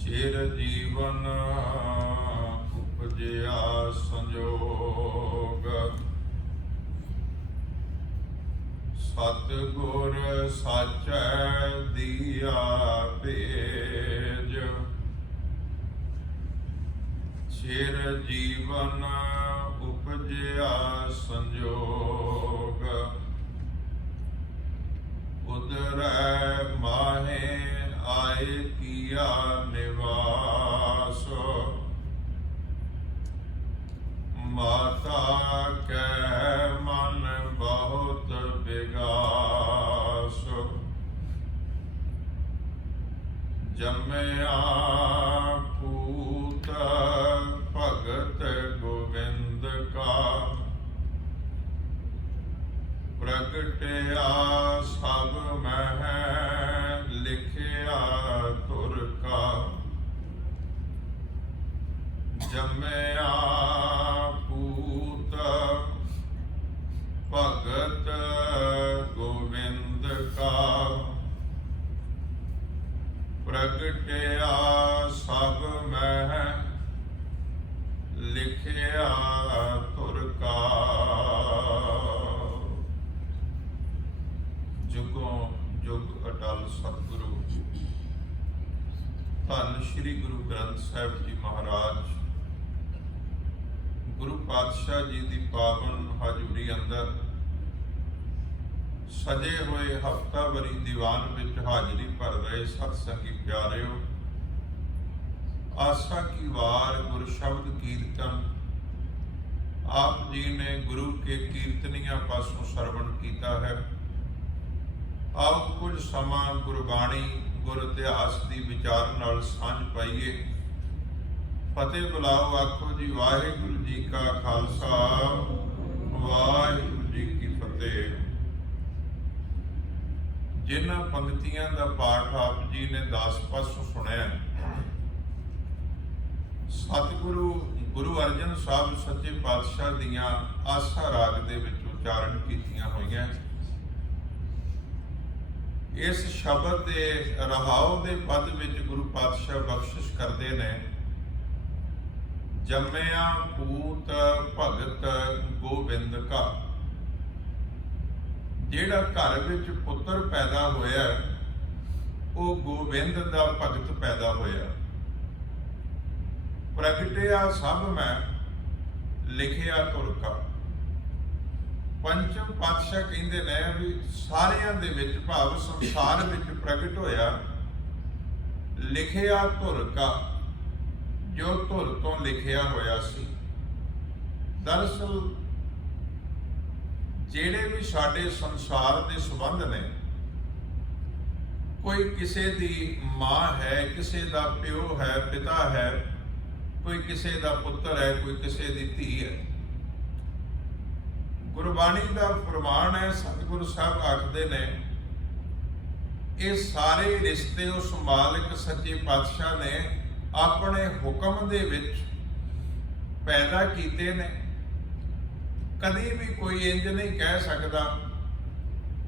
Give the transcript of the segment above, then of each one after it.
ਚਿਰ ਜੀਵਨ ਉਪਜਿਆ ਸੰਜੋਗ। ਸਤਿਗੁਰ ਸਾਚੈ ਦੀਆ ਭੇਜ। ਚਿਰ ਜੀਵਨ ਉਪਜਿਆ ਸੰਜੋਗ। ਉਦਰੈ ਮਾਹੇ ਆਏ ਕੀਆ ਨਿਵਾਸ। ਮਾਤਾ ਕੈ ਮਨ ਬਹੁਤ ਵਿਗਾਸ। ਜੰਮਿਆ ਪੂਤ ਭਗਤ ਗੋਬਿੰਦ ਕਾ। ਪ੍ਰਗਟਿਆ ਸਭ ਮਹਿ ਲਿਖਿਆ ਤੁਰ ਕਾ। ਜੰਮਿਆ ਪੂਤ ਭਗਤ ਗੋਬਿੰਦ ਕਾ। ਪ੍ਰਗਟਿਆ ਸਭ ਮਹਿ ਲਿਖਿਆ ਤੁਰ ਕਾ। ਜੁਗੋਂ ਜੁਗ ਅਟਲ ਸਤਿਗੁਰੂ ਧੰਨ ਸ਼੍ਰੀ ਗੁਰੂ ਗ੍ਰੰਥ ਸਾਹਿਬ ਜੀ ਮਹਾਰਾਜ ਗੁਰੂ ਪਾਤਸ਼ਾਹ ਜੀ ਦੀ ਪਾਵਨ ਹਜ਼ੂਰੀ ਅੰਦਰ ਸਜੇ ਹੋਏ ਹਫ਼ਤਾਵਾਰੀ ਦੀਵਾਨ ਵਿੱਚ ਹਾਜ਼ਰੀ ਭਰ ਰਹੇ ਸਤ ਸੰਗੀ ਪਿਆਰਿਓ, ਆਸਾ ਕੀ ਵਾਰ ਗੁਰ ਸ਼ਬਦ ਕੀਰਤਨ ਆਪ ਜੀ ਨੇ ਗੁਰੂ ਕੇ ਕੀਰਤਨੀਆਂ ਪਾਸੋਂ ਸਰਵਣ ਕੀਤਾ ਹੈ। ਆਓ ਕੁਝ ਸਮਾਂ ਗੁਰਬਾਣੀ ਗੁਰ ਇਤਿਹਾਸ ਦੀ ਵਿਚਾਰ ਨਾਲ ਸਾਂਝ ਪਾਈਏ। ਫਤਿਹ ਬੁਲਾਓ, ਆਖੋ ਜੀ ਵਾਹਿਗੁਰੂ ਜੀ ਕਾ ਖਾਲਸਾ ਵਾਹਿਗੁਰੂ ਜੀ ਕੀ ਫਤਿਹ। ਜਿਨ੍ਹਾਂ ਪੰਕਤੀਆਂ ਦਾ ਪਾਠ ਆਪ ਜੀ ਨੇ ਦਾਸ ਪਾਸੋਂ ਸੁਣਿਆ, ਸਤਿਗੁਰੂ ਗੁਰੂ ਅਰਜਨ ਸਾਹਿਬ ਸੱਚੇ ਪਾਤਸ਼ਾਹ ਦੀਆਂ ਆਸਾ ਰਾਗ ਦੇ ਵਿੱਚ ਉਚਾਰਨ ਕੀਤੀਆਂ ਹੋਈਆਂ। ਇਸ ਸ਼ਬਦ ਦੇ ਰਹਾਉ ਦੇ ਪਦ ਵਿੱਚ ਗੁਰੂ ਪਾਤਸ਼ਾਹ ਬਖਸ਼ਿਸ਼ ਕਰਦੇ ਨੇ, ਜੰਮਿਆ ਪੂਤ ਭਗਤ ਗੋਬਿੰਦ ਕਾ। ਜਿਹੜਾ ਘਰ ਵਿੱਚ ਪੁੱਤਰ ਪੈਦਾ ਹੋਇਆ ਉਹ ਗੋਬਿੰਦ ਦਾ ਭਗਤ ਪੈਦਾ ਹੋਇਆ। ਪ੍ਰਗਟਿਆ ਸਭ ਮੈਂ ਲਿਖਿਆ ਤੁਰ ਕਾ। ਪੰਚਮ ਪਾਤਸ਼ਾਹ ਕਹਿੰਦੇ ਨੇ ਵੀ ਸਾਰਿਆਂ ਦੇ ਵਿੱਚ ਭਾਵ ਸੰਸਾਰ ਵਿੱਚ ਪ੍ਰਗਟ ਹੋਇਆ। ਲਿਖਿਆ ਧੁਰ ਕਾ, ਜੋ ਧੁਰ ਤੋਂ ਲਿਖਿਆ ਹੋਇਆ ਸੀ। ਦਰਅਸਲ ਜਿਹੜੇ ਵੀ ਸਾਡੇ ਸੰਸਾਰ ਦੇ ਸੰਬੰਧ ਨੇ, ਕੋਈ ਕਿਸੇ ਦੀ ਮਾਂ ਹੈ, ਕਿਸੇ ਦਾ ਪਿਓ ਹੈ, ਪਿਤਾ ਹੈ, ਕੋਈ ਕਿਸੇ ਦਾ ਪੁੱਤਰ ਹੈ, ਕੋਈ ਕਿਸੇ ਦੀ ਧੀ ਹੈ। ਗੁਰਬਾਣੀ ਦਾ ਫਰਮਾਨ ਹੈ, ਸਤਿਗੁਰੂ ਸਾਹਿਬ ਆਖਦੇ ਨੇ, ਇਹ ਸਾਰੇ ਰਿਸ਼ਤੇ ਉਸ ਮਾਲਕ ਸੱਚੇ ਪਾਤਸ਼ਾਹ ਨੇ ਆਪਣੇ ਹੁਕਮ ਦੇ ਵਿੱਚ ਪੈਦਾ ਕੀਤੇ ਨੇ। ਕਦੀ ਵੀ ਕੋਈ ਇੰਜ ਨਹੀਂ ਕਹਿ ਸਕਦਾ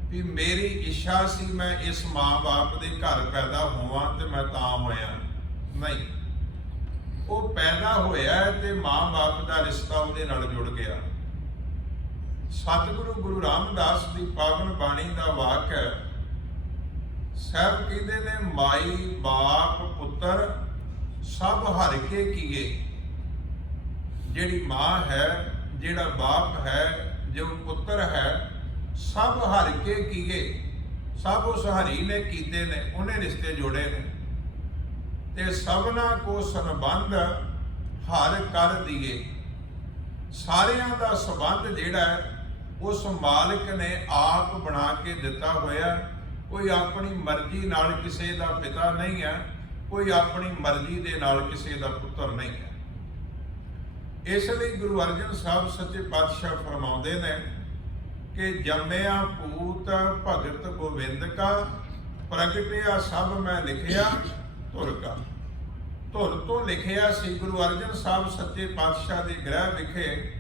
ਵੀ ਮੇਰੀ ਇੱਛਾ ਸੀ ਮੈਂ ਇਸ ਮਾਂ-ਬਾਪ ਦੇ ਘਰ ਪੈਦਾ ਹੋਵਾਂ ਤੇ ਮੈਂ ਤਾਂ ਹੋਇਆ। ਨਹੀਂ, ਉਹ ਪੈਦਾ ਹੋਇਆ ਤੇ ਮਾਂ-ਬਾਪ ਦਾ ਰਿਸ਼ਤਾ ਉਹਦੇ ਨਾਲ ਜੁੜ ਗਿਆ। ਸਤਿਗੁਰੂ ਗੁਰੂ ਰਾਮਦਾਸ ਦੀ ਪਾਵਨ ਬਾਣੀ ਦਾ ਵਾਕ ਹੈ, ਸਾਹਿਬ ਕਹਿੰਦੇ ਨੇ, ਮਾਈ ਬਾਪ ਪੁੱਤਰ ਸਭ ਹਰਿ ਕੇ ਕੀਏ। ਜਿਹੜੀ ਮਾਂ ਹੈ, ਜਿਹੜਾ ਬਾਪ ਹੈ, ਜੋ ਪੁੱਤਰ ਹੈ, ਸਭ ਹਰਿ ਕੇ ਕੀਏ। ਸਭ ਉਸ ਹਰੀ ਨੇ ਕੀਤੇ ਨੇ, ਉਹਨੇ ਰਿਸ਼ਤੇ ਜੋੜੇ ਨੇ। ਤੇ ਸਭਨਾ ਕੋ ਸੰਬੰਧ ਹਰਿ ਕਰ ਦੀਏ। ਸਾਰਿਆਂ ਦਾ ਸੰਬੰਧ ਜਿਹੜਾ ਹੈ ਉਸ ਮਾਲਕ ਨੇ ਆਪ ਬਣਾ ਕੇ ਦਿੱਤਾ ਹੋਇਆ। ਕੋਈ ਆਪਣੀ ਮਰਜ਼ੀ ਨਾਲ ਕਿਸੇ ਦਾ ਪਿਤਾ ਨਹੀਂ ਹੈ, ਕੋਈ ਆਪਣੀ ਮਰਜ਼ੀ ਦੇ ਨਾਲ ਕਿਸੇ ਦਾ ਪੁੱਤਰ ਨਹੀਂ ਹੈ। ਇਸ ਲਈ ਗੁਰੂ ਅਰਜਨ ਸਾਹਿਬ ਸੱਚੇ ਪਾਤਸ਼ਾਹ ਫਰਮਾਉਂਦੇ ਨੇ ਕਿ ਜੰਮਿਆ ਪੂਤ ਭਗਤ ਗੋਬਿੰਦ ਕਾ। ਪ੍ਰਗਟਿਆ ਸਭ ਮੈਂ ਲਿਖਿਆ ਧੁਰ ਕਾ। ਧੁਰ ਤੋਂ ਲਿਖਿਆ ਸੀ। ਗੁਰੂ ਅਰਜਨ ਸਾਹਿਬ ਸੱਚੇ ਪਾਤਸ਼ਾਹ ਦੇ ਗ੍ਰਹਿ ਵਿਖੇ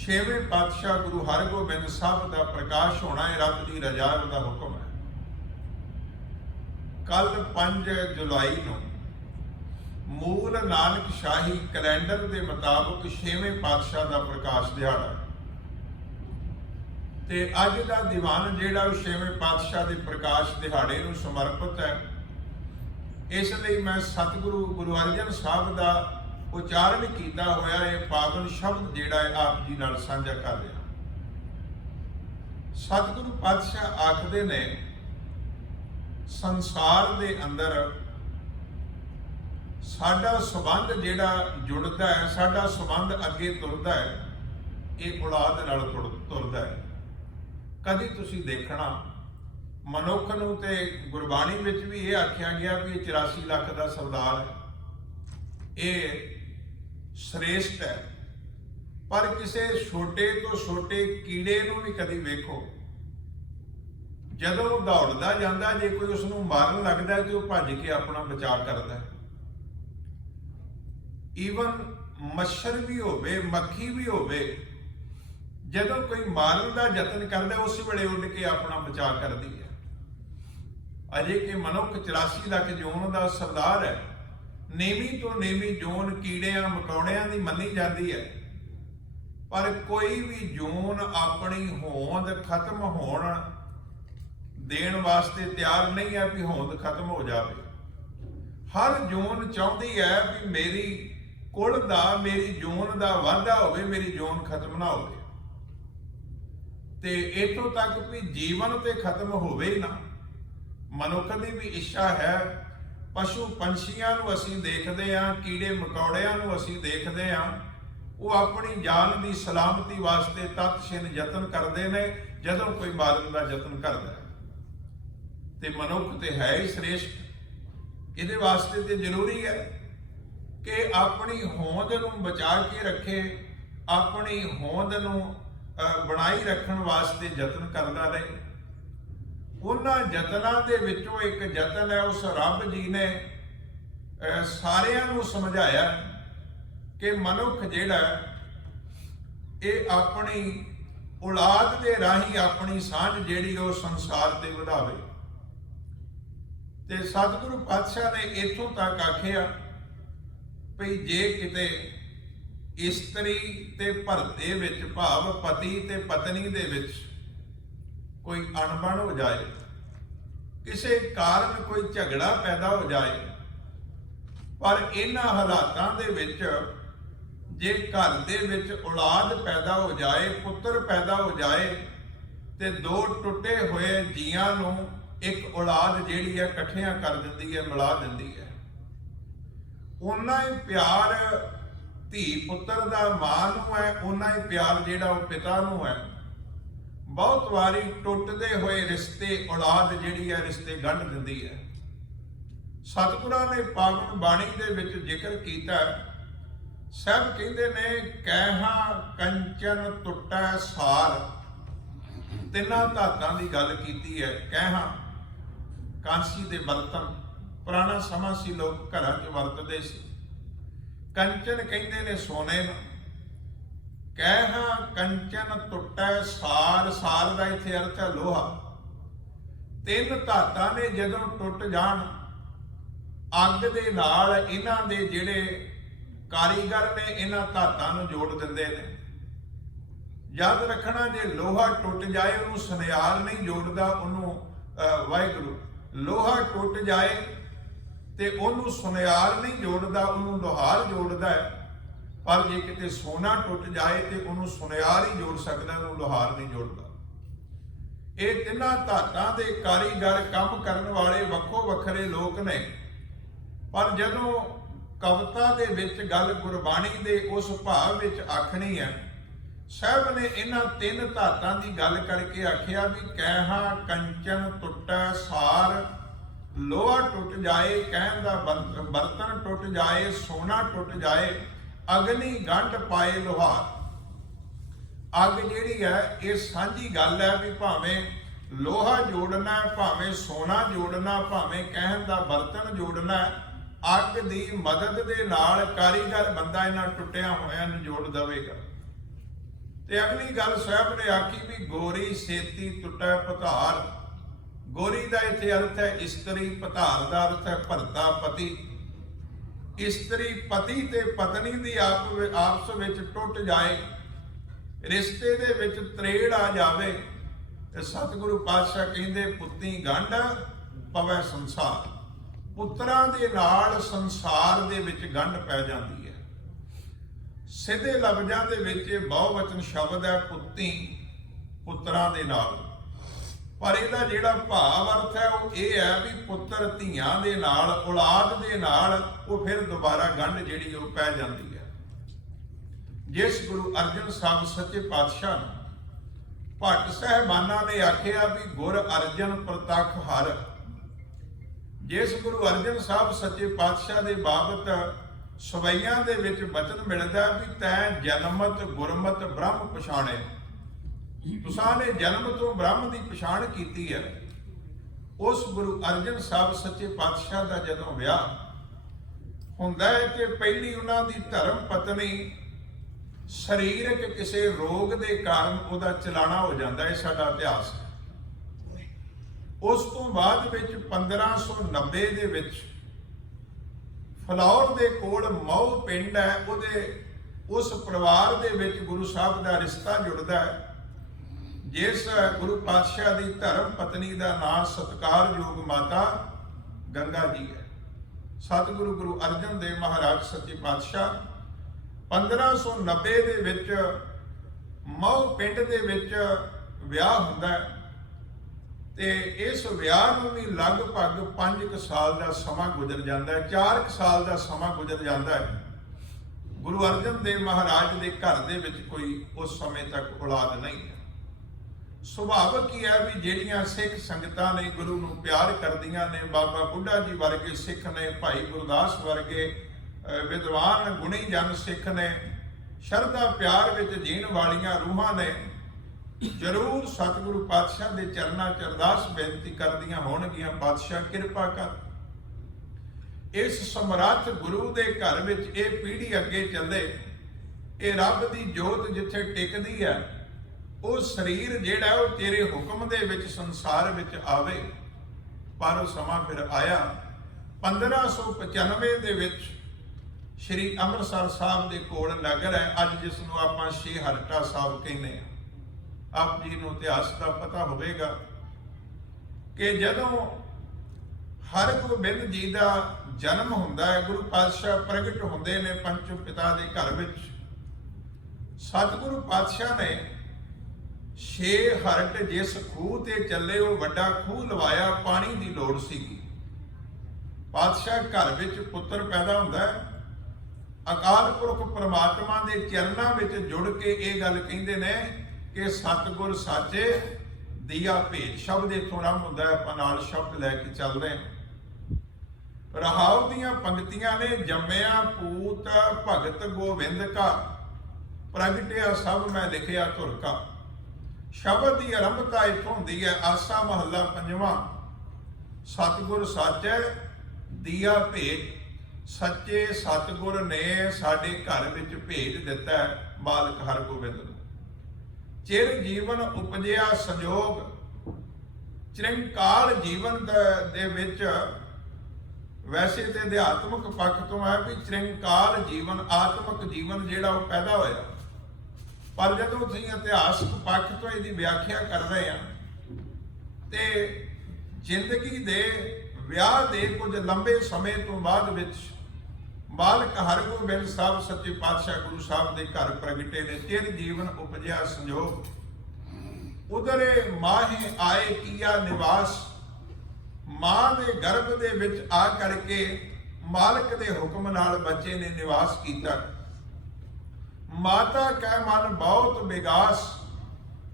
ਛੇਵੇਂ ਪਾਤਸ਼ਾਹ ਗੁਰੂ ਹਰਗੋਬਿੰਦ ਸਾਹਿਬ ਦਾ ਪ੍ਰਕਾਸ਼ ਹੋਣਾ ਹੈ। ਰੱਬ ਦੀ ਰਜ਼ਾ ਦਾ ਹੁਕਮ ਹੈ। ਕੱਲ 5 ਜੁਲਾਈ ਨੂੰ ਮੂਲ ਨਾਨਕ ਸ਼ਾਹੀ ਕੈਲੰਡਰ ਦੇ ਮੁਤਾਬਕ 6ਵੇਂ ਪਾਤਸ਼ਾਹ ਦਾ ਪ੍ਰਕਾਸ਼ ਦਿਹਾੜਾ ਹੈ। ਤੇ ਅੱਜ ਦਾ ਦੀਵਾਨ ਜਿਹੜਾ ਉਹ 6ਵੇਂ ਪਾਤਸ਼ਾਹ ਦੇ ਪ੍ਰਕਾਸ਼ ਦਿਹਾੜੇ ਨੂੰ ਸਮਰਪਿਤ ਹੈ। ਇਸ ਲਈ ਮੈਂ ਸਤਿਗੁਰੂ ਗੁਰੂ ਅਰਜਨ ਸਾਹਿਬ ਦਾ ਉਚਾਰਨ ਕੀਤਾ ਹੋਇਆ ਇਹ ਪਾਵਨ ਸ਼ਬਦ ਜਿਹੜਾ ਹੈ ਆਪ ਜੀ ਨਾਲ ਸਾਂਝਾ ਕਰ ਰਿਹਾ। ਸਤਿਗੁਰੂ ਪਾਤਸ਼ਾਹ ਆਖਦੇ ਨੇ, ਸੰਸਾਰ ਦੇ ਅੰਦਰ ਸਾਡਾ ਸੰਬੰਧ ਜਿਹੜਾ ਜੁੜਦਾ ਹੈ, ਸਾਡਾ ਸੰਬੰਧ ਅੱਗੇ ਤੁਰਦਾ ਹੈ, ਇਹ ਔਲਾਦ ਨਾਲ ਤੁਰਦਾ ਹੈ। ਕਦੀ ਤੁਸੀਂ ਦੇਖਣਾ ਮਨੁੱਖ ਨੂੰ, ਤੇ ਗੁਰਬਾਣੀ ਵਿੱਚ ਵੀ ਇਹ ਆਖਿਆ ਗਿਆ ਵੀ ਇਹ 84 ਲੱਖ ਦਾ ਸਰਦਾਰ ਹੈ, ਇਹ ਸ੍ਰੇਸ਼ਟ ਹੈ। ਪਰ ਕਿਸੇ ਛੋਟੇ ਤੋਂ ਛੋਟੇ ਕੀੜੇ ਨੂੰ ਵੀ ਕਦੀ ਵੇਖੋ, ਜਦੋਂ ਉਹ ਦੌੜਦਾ ਜਾਂਦਾ, ਜੇ ਕੋਈ ਉਸ ਨੂੰ ਮਾਰਨ ਲੱਗਦਾ ਤੇ ਉਹ ਭੱਜ ਕੇ ਆਪਣਾ ਬਚਾਅ ਕਰਦਾ ਹੈ। ਈਵਨ ਮੱਛਰ ਵੀ ਹੋਵੇ, ਮੱਖੀ ਵੀ ਹੋਵੇ, ਜਦੋਂ ਕੋਈ ਮਾਰਨ ਦਾ ਯਤਨ ਕਰਦਾ ਉਸ ਵੇਲੇ ਉੱਡ ਕੇ ਆਪਣਾ ਬਚਾਅ ਕਰਦੀ ਹੈ। ਅਜੇ ਕਿ ਮਨੁੱਖ 84 ਲੱਖ ਜੂਨ ਦਾ ਸਰਦਾਰ ਹੈ। ਨੇਮੀ ਤੋਂ ਨੇਮੀ ਜੂਨ ਕੀੜਿਆਂ ਮਕੌੜਿਆਂ ਦੀ ਮੰਨੀ ਜਾਂਦੀ ਹੈ, ਪਰ ਕੋਈ ਵੀ ਜੂਨ ਆਪਣੀ ਹੋਂਦ ਖਤਮ ਹੋਣ ਦੇਣ ਵਾਸਤੇ ਤਿਆਰ ਨਹੀਂ ਹੈ ਵੀ ਹੋਂਦ ਖਤਮ ਹੋ ਜਾਵੇ। ਹਰ ਜੂਨ ਚਾਹੁੰਦੀ ਹੈ ਵੀ ਮੇਰੀ ਕੁਲ ਦਾ, ਮੇਰੀ ਜੂਨ ਦਾ ਵਾਧਾ ਹੋਵੇ, ਮੇਰੀ ਜੂਨ ਖਤਮ ਨਾ ਹੋਵੇ। ਤੇ ਇੱਥੋਂ ਤੱਕ ਵੀ ਜੀਵਨ ਤੇ ਖਤਮ ਹੋਵੇ ਹੀ ਨਾ। ਮਨੁੱਖ ਦੀ ਵੀ ਇੱਛਾ ਹੈ। ਪਸ਼ੂ ਪੰਛੀਆਂ ਨੂੰ ਅਸੀਂ ਦੇਖਦੇ ਹਾਂ, ਕੀੜੇ ਮਕੌੜਿਆਂ ਨੂੰ ਅਸੀਂ ਦੇਖਦੇ ਹਾਂ, ਉਹ ਆਪਣੀ ਜਾਨ ਦੀ ਸਲਾਮਤੀ ਵਾਸਤੇ ਤਤਛਿਨ ਯਤਨ ਕਰਦੇ ਨੇ ਜਦੋਂ ਕੋਈ ਮਾਰਨ ਦਾ ਯਤਨ ਕਰਦਾ ਹੈ। ਤੇ ਮਨੁੱਖ ਤੇ ਹੈ ਹੀ ਸ੍ਰੇਸ਼ਟ। ਇਹਦੇ ਵਾਸਤੇ ਤੇ ਜ਼ਰੂਰੀ ਹੈ ਕਿ ਆਪਣੀ ਹੋਂਦ ਨੂੰ ਬਚਾ ਕੇ ਰੱਖੇ, ਆਪਣੀ ਹੋਂਦ ਨੂੰ ਬਣਾਈ ਰੱਖਣ ਵਾਸਤੇ ਯਤਨ ਕਰਦਾ ਰਹੇ। ਉਹਨਾਂ ਯਤਨਾਂ ਦੇ ਵਿੱਚੋਂ ਇੱਕ ਯਤਨ ਹੈ, ਉਸ ਰੱਬ ਜੀ ਨੇ ਸਾਰਿਆਂ ਨੂੰ ਸਮਝਾਇਆ ਕਿ ਮਨੁੱਖ ਜਿਹੜਾ ਇਹ ਆਪਣੀ ਔਲਾਦ ਦੇ ਰਾਹੀਂ ਆਪਣੀ ਸਾਂਝ ਜਿਹੜੀ ਉਹ ਸੰਸਾਰ ਤੇ ਵਧਾਵੇ। ਤੇ ਸਤਿਗੁਰੂ ਪਾਤਸ਼ਾਹ ਨੇ ਇੱਥੋਂ ਤੱਕ ਆਖਿਆ ਭਈ ਜੇ ਕਿਤੇ ਇਸਤਰੀ ਤੇ ਭਰਤੇ ਵਿੱਚ, ਭਾਵ ਪਤੀ ਤੇ ਪਤਨੀ ਦੇ ਵਿੱਚ ਕੋਈ ਅਣਬਣ ਹੋ ਜਾਏ, ਕਿਸੇ ਕਾਰਨ ਕੋਈ ਝਗੜਾ ਪੈਦਾ ਹੋ ਜਾਏ, ਪਰ ਇਹਨਾਂ ਹਾਲਾਤਾਂ ਦੇ ਵਿੱਚ ਜੇ ਘਰ ਦੇ ਵਿੱਚ ਔਲਾਦ ਪੈਦਾ ਹੋ ਜਾਏ, ਪੁੱਤਰ ਪੈਦਾ ਹੋ ਜਾਏ, ਤੇ ਦੋ ਟੁੱਟੇ ਹੋਏ ਜੀਆਂ ਨੂੰ ਇੱਕ ਔਲਾਦ ਜਿਹੜੀ ਹੈ ਇਕੱਠਿਆਂ ਕਰ ਦਿੰਦੀ ਹੈ, ਮਿਲਾ ਦਿੰਦੀ ਹੈ। ਉਹਨਾਂ ਹੀ ਪਿਆਰ ਧੀ ਪੁੱਤਰ ਦਾ ਮਾਂ ਨੂੰ ਹੈ, ਉਹਨਾਂ ਹੀ ਪਿਆਰ ਜਿਹੜਾ ਉਹ ਪਿਤਾ ਨੂੰ ਹੈ। ਬਹੁਤ ਵਾਰੀ ਟੁੱਟਦੇ ਹੋਏ ਰਿਸ਼ਤੇ ਔਲਾਦ ਜਿਹੜੀ ਹੈ ਰਿਸ਼ਤੇ ਗੰਢ ਦਿੰਦੀ ਹੈ। ਸਤਿਗੁਰਾਂ ਨੇ ਪਾਵਨ ਬਾਣੀ ਦੇ ਵਿੱਚ ਜ਼ਿਕਰ ਕੀਤਾ, ਸਭ ਕਹਿੰਦੇ ਨੇ ਕਹਿਹਾ ਕੰਚਨ ਟੁੱਟੈ ਸਾਰ। ਤਿੰਨਾਂ ਧਾਤਾਂ ਦੀ ਗੱਲ ਕੀਤੀ ਹੈ। ਕਹਿਹਾ ਕਾਂਸੀ ਦੇ ਬਰਤਨ, ਪੁਰਾਣਾ ਸਮਾਂ ਸੀ, ਲੋਕ ਘਰਾਂ 'ਚ ਵਰਤਦੇ ਸੀ। ਕੰਚਨ ਕਹਿੰਦੇ ਨੇ ਸੋਨੇ ਨੂੰ। ਕਹਿਹਾ ਕੰਚਨ ਟੁੱਟੈ ਸਾਰ, ਸਾਰ ਦਾ ਇੱਥੇ ਅਰਥ ਹੈ ਲੋਹਾ। ਤਿੰਨ ਧਾਤਾਂ ਨੇ ਜਦੋਂ ਟੁੱਟ ਜਾਣ, ਅੱਗ ਦੇ ਨਾਲ ਇਹਨਾਂ ਦੇ ਜਿਹੜੇ ਕਾਰੀਗਰ ਨੇ ਇਹਨਾਂ ਧਾਤਾਂ ਨੂੰ ਜੋੜ ਦਿੰਦੇ ਨੇ। ਯਾਦ ਰੱਖਣਾ, ਜੇ ਲੋਹਾ ਟੁੱਟ ਜਾਏ ਉਹਨੂੰ ਸੁਨਿਆਰ ਨਹੀਂ ਜੋੜਦਾ, ਉਹਨੂੰ ਵਾਹਿਗੁਰੂ। ਲੋਹਾ ਟੁੱਟ ਜਾਏ ਤੇ ਉਹਨੂੰ ਸੁਨਿਆਰ ਨਹੀਂ ਜੋੜਦਾ, ਉਹਨੂੰ ਲੋਹਾਰ ਜੋੜਦਾ ਹੈ। ਪਰ ਜੇ ਕਿਤੇ ਸੋਨਾ ਟੁੱਟ ਜਾਏ ਤੇ ਉਹਨੂੰ ਸੁਨਿਆਰ ਹੀ ਜੋੜ ਸਕਦਾ, ਉਹਨੂੰ ਲੋਹਾਰ ਨਹੀਂ ਜੋੜਦਾ। ਇਹ ਤਿੰਨਾਂ ਧਾਤਾਂ ਦੇ ਕਾਰੀਗਰ, ਕੰਮ ਕਰਨ ਵਾਲੇ ਵੱਖੋ ਵੱਖਰੇ ਲੋਕ ਨੇ। ਪਰ ਜਦੋਂ ਕਵਿਤਾ ਦੇ ਵਿੱਚ ਗੱਲ ਗੁਰਬਾਣੀ ਦੇ ਉਸ ਭਾਵ ਵਿੱਚ ਆਖਣੀ ਹੈ, ਸਾਹਿਬ ਨੇ ਇਹਨਾਂ ਤਿੰਨ ਧਾਤਾਂ ਦੀ ਗੱਲ ਕਰਕੇ ਆਖਿਆ ਵੀ ਕਹਿਹਾ ਕੰਚਨ ਟੁੱਟੈ ਸਾਰ। ਲੋਹਾ ਟੁੱਟ ਜਾਏ, ਕਹਿਣ ਦਾ ਬਰਤਨ ਟੁੱਟ ਜਾਏ, ਸੋਨਾ ਟੁੱਟ ਜਾਏ, ਅਗਨੀ ਗੰਢ ਪਾਏ ਲੋਹਾਰ। ਅੱਗ ਜਿਹੜੀ ਹੈ ਇਹ ਸਾਂਝੀ ਗੱਲ ਹੈ ਵੀ ਭਾਵੇਂ ਲੋਹਾ ਜੋੜਨਾ, ਭਾਵੇਂ ਸੋਨਾ ਜੋੜਨਾ, ਭਾਵੇਂ ਕਹਿਣ ਦਾ ਬਰਤਨ ਜੋੜਨਾ, ਅੱਗ ਦੀ ਮਦਦ ਦੇ ਨਾਲ ਕਾਰੀਗਰ ਬੰਦਾ ਇਹਨਾਂ ਟੁੱਟਿਆਂ ਹੋਇਆਂ ਨੂੰ ਜੋੜ ਦੇਵੇਗਾ। ਤੇ ਅਗਲੀ ਗੱਲ ਸਾਹਿਬ ਨੇ ਆਖੀ ਵੀ ਗੋਰੀ ਸੇਤੀ ਟੁੱਟੈ ਪਧਾਰ। ਗੋਰੀ ਦਾ ਇੱਥੇ ਅਰਥ ਹੈ ਇਸਤਰੀ, ਪਧਾਰ ਦਾ ਅਰਥ ਹੈ ਭਰਤਾ, ਪਤੀ। ਇਸਤਰੀ ਪਤੀ ਤੇ ਪਤਨੀ ਦੀ ਆਪਸ ਵਿੱਚ ਟੁੱਟ ਜਾਏ, ਰਿਸ਼ਤੇ ਦੇ ਵਿੱਚ ਤਰੇੜ ਆ ਜਾਵੇ, ਤੇ ਸਤਿਗੁਰੂ ਪਾਤਸ਼ਾਹ ਕਹਿੰਦੇ ਪੁੱਤੀ ਗੰਢ ਪਵੈ ਸੰਸਾਰ। ਪੁੱਤਰਾਂ ਦੇ ਨਾਲ ਸੰਸਾਰ ਦੇ ਵਿੱਚ ਗੰਢ ਪੈ ਜਾਂਦੀ ਹੈ। ਸਿੱਧੇ ਲਫ਼ਜ਼ਾਂ ਦੇ ਵਿੱਚ ਇਹ ਬਹੁਵਚਨ ਸ਼ਬਦ ਹੈ ਪੁੱਤੀ, ਪੁੱਤਰਾਂ ਦੇ ਨਾਲ, ਪਰ ਇਹਦਾ ਜਿਹੜਾ ਭਾਵ ਅਰਥ ਹੈ ਉਹ ਇਹ ਹੈ ਵੀ ਪੁੱਤਰ ਧੀਆਂ ਦੇ ਨਾਲ, ਔਲਾਦ ਦੇ ਨਾਲ ਉਹ ਫਿਰ ਦੁਬਾਰਾ ਗੰਢ ਜਿਹੜੀ ਉਹ ਪੈ ਜਾਂਦੀ ਹੈ। ਜਿਸ ਗੁਰੂ ਅਰਜਨ ਸਾਹਿਬ ਸੱਚੇ ਪਾਤਸ਼ਾਹ ਨੂੰ ਭੱਟ ਸਾਹਿਬਾਨਾਂ ਨੇ ਆਖਿਆ ਵੀ ਗੁਰ ਅਰਜਨ ਪ੍ਰਤੱਖ ਹਰ। ਜਿਸ ਗੁਰੂ ਅਰਜਨ ਸਾਹਿਬ ਸੱਚੇ ਪਾਤਸ਼ਾਹ ਦੇ ਬਾਬਤ ਸਵਈਆਂ ਦੇ ਵਿੱਚ ਬਚਨ ਮਿਲਦਾ ਵੀ ਤੈਂ ਜਨਮਤ ਗੁਰਮਤ ਬ੍ਰਹਮ ਪਛਾਣੇ। ਤੁਸਾਂ ਨੇ ਜਨਮ ਤੋਂ ਬ੍ਰਹਮ ਦੀ ਪਛਾਣ ਕੀਤੀ ਹੈ। ਉਸ ਗੁਰੂ ਅਰਜਨ ਸਾਹਿਬ ਸੱਚੇ ਪਾਤਸ਼ਾਹ ਦਾ ਜਦੋਂ ਵਿਆਹ ਹੁੰਦਾ ਹੈ ਤੇ ਪਹਿਲੀ ਉਹਨਾਂ ਦੀ ਧਰਮ ਪਤਨੀ ਸਰੀਰਕ ਕਿਸੇ ਰੋਗ ਦੇ ਕਾਰਨ ਉਹਦਾ ਚਲਾਣਾ ਹੋ ਜਾਂਦਾ ਹੈ, ਸਾਡਾ ਇਤਿਹਾਸ ਹੈ। ਉਸ ਤੋਂ ਬਾਅਦ ਵਿੱਚ 1590 ਦੇ ਵਿੱਚ ਫਲੌਰ ਦੇ ਕੋਲ ਮਊ ਪਿੰਡ ਹੈ, ਉਹਦੇ ਉਸ ਪਰਿਵਾਰ ਦੇ ਵਿੱਚ ਗੁਰੂ ਸਾਹਿਬ ਦਾ ਰਿਸ਼ਤਾ ਜੁੜਦਾ ਹੈ। ਜਿਸ ਗੁਰੂ ਪਾਤਸ਼ਾਹ ਦੀ ਧਰਮ ਪਤਨੀ ਦਾ ਨਾਮ ਸਤਿਕਾਰਯੋਗ ਮਾਤਾ ਗੰਗਾ ਜੀ ਹੈ। ਸਤਿਗੁਰੂ ਗੁਰੂ ਅਰਜਨ ਦੇਵ ਮਹਾਰਾਜ ਸੱਚੇ ਪਾਤਸ਼ਾਹ 1590 ਦੇ ਵਿੱਚ ਮਊ ਪਿੰਡ ਦੇ ਵਿੱਚ ਵਿਆਹ ਹੁੰਦਾ ਹੈ ਤੇ ਇਸ ਵਿਆਹ ਨੂੰ ਵੀ ਲਗਭਗ 5 ਸਾਲ ਦਾ ਸਮਾਂ ਗੁਜ਼ਰ ਜਾਂਦਾ ਹੈ, 4 ਸਾਲ ਦਾ ਸਮਾਂ ਗੁਜ਼ਰ ਜਾਂਦਾ ਹੈ। ਗੁਰੂ ਅਰਜਨ ਦੇਵ ਮਹਾਰਾਜ ਦੇ ਘਰ ਦੇ ਵਿੱਚ ਕੋਈ ਉਸ ਸਮੇਂ ਤੱਕ ਔਲਾਦ ਨਹੀਂ ਹੈ। ਸੁਭਾਵਿਕ ਹੀ ਹੈ ਵੀ ਜਿਹੜੀਆਂ ਸਿੱਖ ਸੰਗਤਾਂ ਨੇ ਗੁਰੂ ਨੂੰ ਪਿਆਰ ਕਰਦੀਆਂ ਨੇ, ਬਾਬਾ ਬੁੱਢਾ ਜੀ ਵਰਗੇ ਸਿੱਖ ਨੇ, ਭਾਈ ਗੁਰਦਾਸ ਵਰਗੇ ਵਿਦਵਾਨ ਗੁਣੀ ਜਨ ਸਿੱਖ ਨੇ, ਸ਼ਰਧਾ ਪਿਆਰ ਵਿੱਚ ਜੀਣ ਵਾਲੀਆਂ ਰੂਹਾਂ ਨੇ, ਜ਼ਰੂਰ ਸਤਿਗੁਰੂ ਪਾਤਸ਼ਾਹ ਦੇ ਚਰਨਾਂ 'ਚ ਅਰਦਾਸ ਬੇਨਤੀ ਕਰਦੀਆਂ ਹੋਣਗੀਆਂ, ਪਾਤਸ਼ਾਹ ਕਿਰਪਾ ਕਰ ਇਸ ਸਮਰੱਥ ਗੁਰੂ ਦੇ ਘਰ ਵਿੱਚ ਇਹ ਪੀੜ੍ਹੀ ਅੱਗੇ ਚੱਲੇ। ਇਹ ਰੱਬ ਦੀ ਜੋਤ ਜਿੱਥੇ ਟਿਕਦੀ ਹੈ, ਉਹ ਸਰੀਰ ਜਿਹੜਾ ਉਹ ਤੇਰੇ ਹੁਕਮ ਦੇ ਵਿੱਚ ਸੰਸਾਰ ਵਿੱਚ ਆਵੇ। ਪਰ ਉਹ ਸਮਾਂ ਫਿਰ ਆਇਆ 1595 ਦੇ ਵਿੱਚ ਸ਼੍ਰੀ ਅੰਮ੍ਰਿਤਸਰ ਸਾਹਿਬ ਦੇ ਕੋਲ ਨਗਰ ਹੈ ਅੱਜ, ਜਿਸ ਨੂੰ ਆਪਾਂ ਸ਼੍ਰੀ ਹਰਟਾ ਸਾਹਿਬ ਕਹਿੰਦੇ ਹਾਂ। ਆਪ ਜੀ ਨੂੰ ਇਤਿਹਾਸ ਦਾ ਪਤਾ ਹੋਵੇਗਾ ਕਿ ਜਦੋਂ ਹਰਗੋਬਿੰਦ ਜੀ ਦਾ ਜਨਮ ਹੁੰਦਾ ਹੈ, ਗੁਰੂ ਪਾਤਸ਼ਾਹ ਪ੍ਰਗਟ ਹੁੰਦੇ ਨੇ ਪੰਚੋ ਪਿਤਾ ਦੇ ਘਰ ਵਿੱਚ। ਸਤਿਗੁਰੂ ਪਾਤਸ਼ਾਹ ਨੇ ਛੇ ਹਰਟ ਜਿਸ ਖੂਹ ਤੇ ਚੱਲੇ ਉਹ ਵੱਡਾ ਖੂਹ ਲਵਾਇਆ, ਪਾਣੀ ਦੀ ਲੋੜ ਸੀਗੀ। ਪਾਤਸ਼ਾਹ ਘਰ ਵਿੱਚ ਪੁੱਤਰ ਪੈਦਾ ਹੁੰਦਾ ਹੈ, ਅਕਾਲ ਪੁਰਖ ਪ੍ਰਮਾਤਮਾ ਦੇ ਚਰਨਾਂ ਵਿੱਚ ਜੁੜ ਕੇ ਇਹ ਗੱਲ ਕਹਿੰਦੇ ਨੇ ਕਿ ਸਤਿਗੁਰ ਸਾਚੇ ਦੀਆ ਭੇਟ। ਸ਼ਬਦ ਇੱਥੋਂ ਆਰੰਭ ਹੁੰਦਾ ਹੈ, ਆਪਾਂ ਨਾਲ ਸ਼ਬਦ ਲੈ ਕੇ ਚੱਲਦੇ ਹਾਂ। ਰਹਾਉ ਦੀਆਂ ਪੰਕਤੀਆਂ ਨੇ, ਜੰਮਿਆ ਪੂਤ ਭਗਤ ਗੋਬਿੰਦ ਕਾ, ਪ੍ਰਗਟਿਆ ਸਭ ਮੈਂ ਲਿਖਿਆ ਧੁਰ ਕਾ। ਸ਼ਬਦ ਦੀ ਆਰੰਭਤਾ ਇੱਥੋਂ ਹੁੰਦੀ ਹੈ। ਆਸਾ ਮਹੱਲਾ 5ਵਾਂ। ਸਤਿਗੁਰ ਸਾਚੇ ਦੀਆ ਭੇਟ, ਸੱਚੇ ਸਤਿਗੁਰ ਨੇ ਸਾਡੇ ਘਰ ਵਿੱਚ ਭੇਜ ਦਿੱਤਾ ਹੈ ਮਾਲਕ ਹਰਗੋਬਿੰਦ ਨੂੰ। ਚਿਰ ਜੀਵਨ ਉਪਜਿਆ ਸੰਜੋਗ, ਚਿਰੰਕਾਲ ਜੀਵਨ ਦੇ ਵਿੱਚ ਵੈਸੇ ਤੇ ਅਧਿਆਤਮਕ ਪੱਖ ਤੋਂ ਹੈ ਵੀ ਚਿਰੰਕਾਲ ਜੀਵਨ, ਆਤਮਿਕ ਜੀਵਨ ਜਿਹੜਾ ਉਹ ਪੈਦਾ ਹੋਇਆ। ਪਰ ਜਦੋਂ ਅਸੀਂ ਇਤਿਹਾਸਕ ਪੱਖ ਤੋਂ ਇਹਦੀ ਵਿਆਖਿਆ ਕਰ ਰਹੇ ਹਾਂ ਤੇ ਜ਼ਿੰਦਗੀ ਦੇ ਵਿਆਹ ਦੇ ਕੁਝ ਲੰਬੇ ਸਮੇਂ ਤੋਂ ਬਾਅਦ ਵਿੱਚ ਮਾਲਕ ਹਰਗੋਬਿੰਦ ਸਾਹਿਬ ਸੱਚੇ ਪਾਤਸ਼ਾਹ ਗੁਰੂ ਸਾਹਿਬ ਦੇ ਘਰ ਪ੍ਰਗਟੇ ਨੇ। ਚਿਰ ਜੀਵਨ ਉਪਜਿਆ ਸੰਜੋਗ, ਉਧਰੇ ਮਾਹੇ ਆਏ ਕੀਆ ਨਿਵਾਸ। ਮਾਂ ਦੇ ਗਰਭ ਦੇ ਵਿੱਚ ਆ ਕਰਕੇ ਮਾਲਕ ਦੇ ਹੁਕਮ ਨਾਲ ਬੱਚੇ ਨੇ ਨਿਵਾਸ ਕੀਤਾ। ਮਾਤਾ ਕੈ ਮਨ ਬਹੁਤ ਵਿਗਾਸ,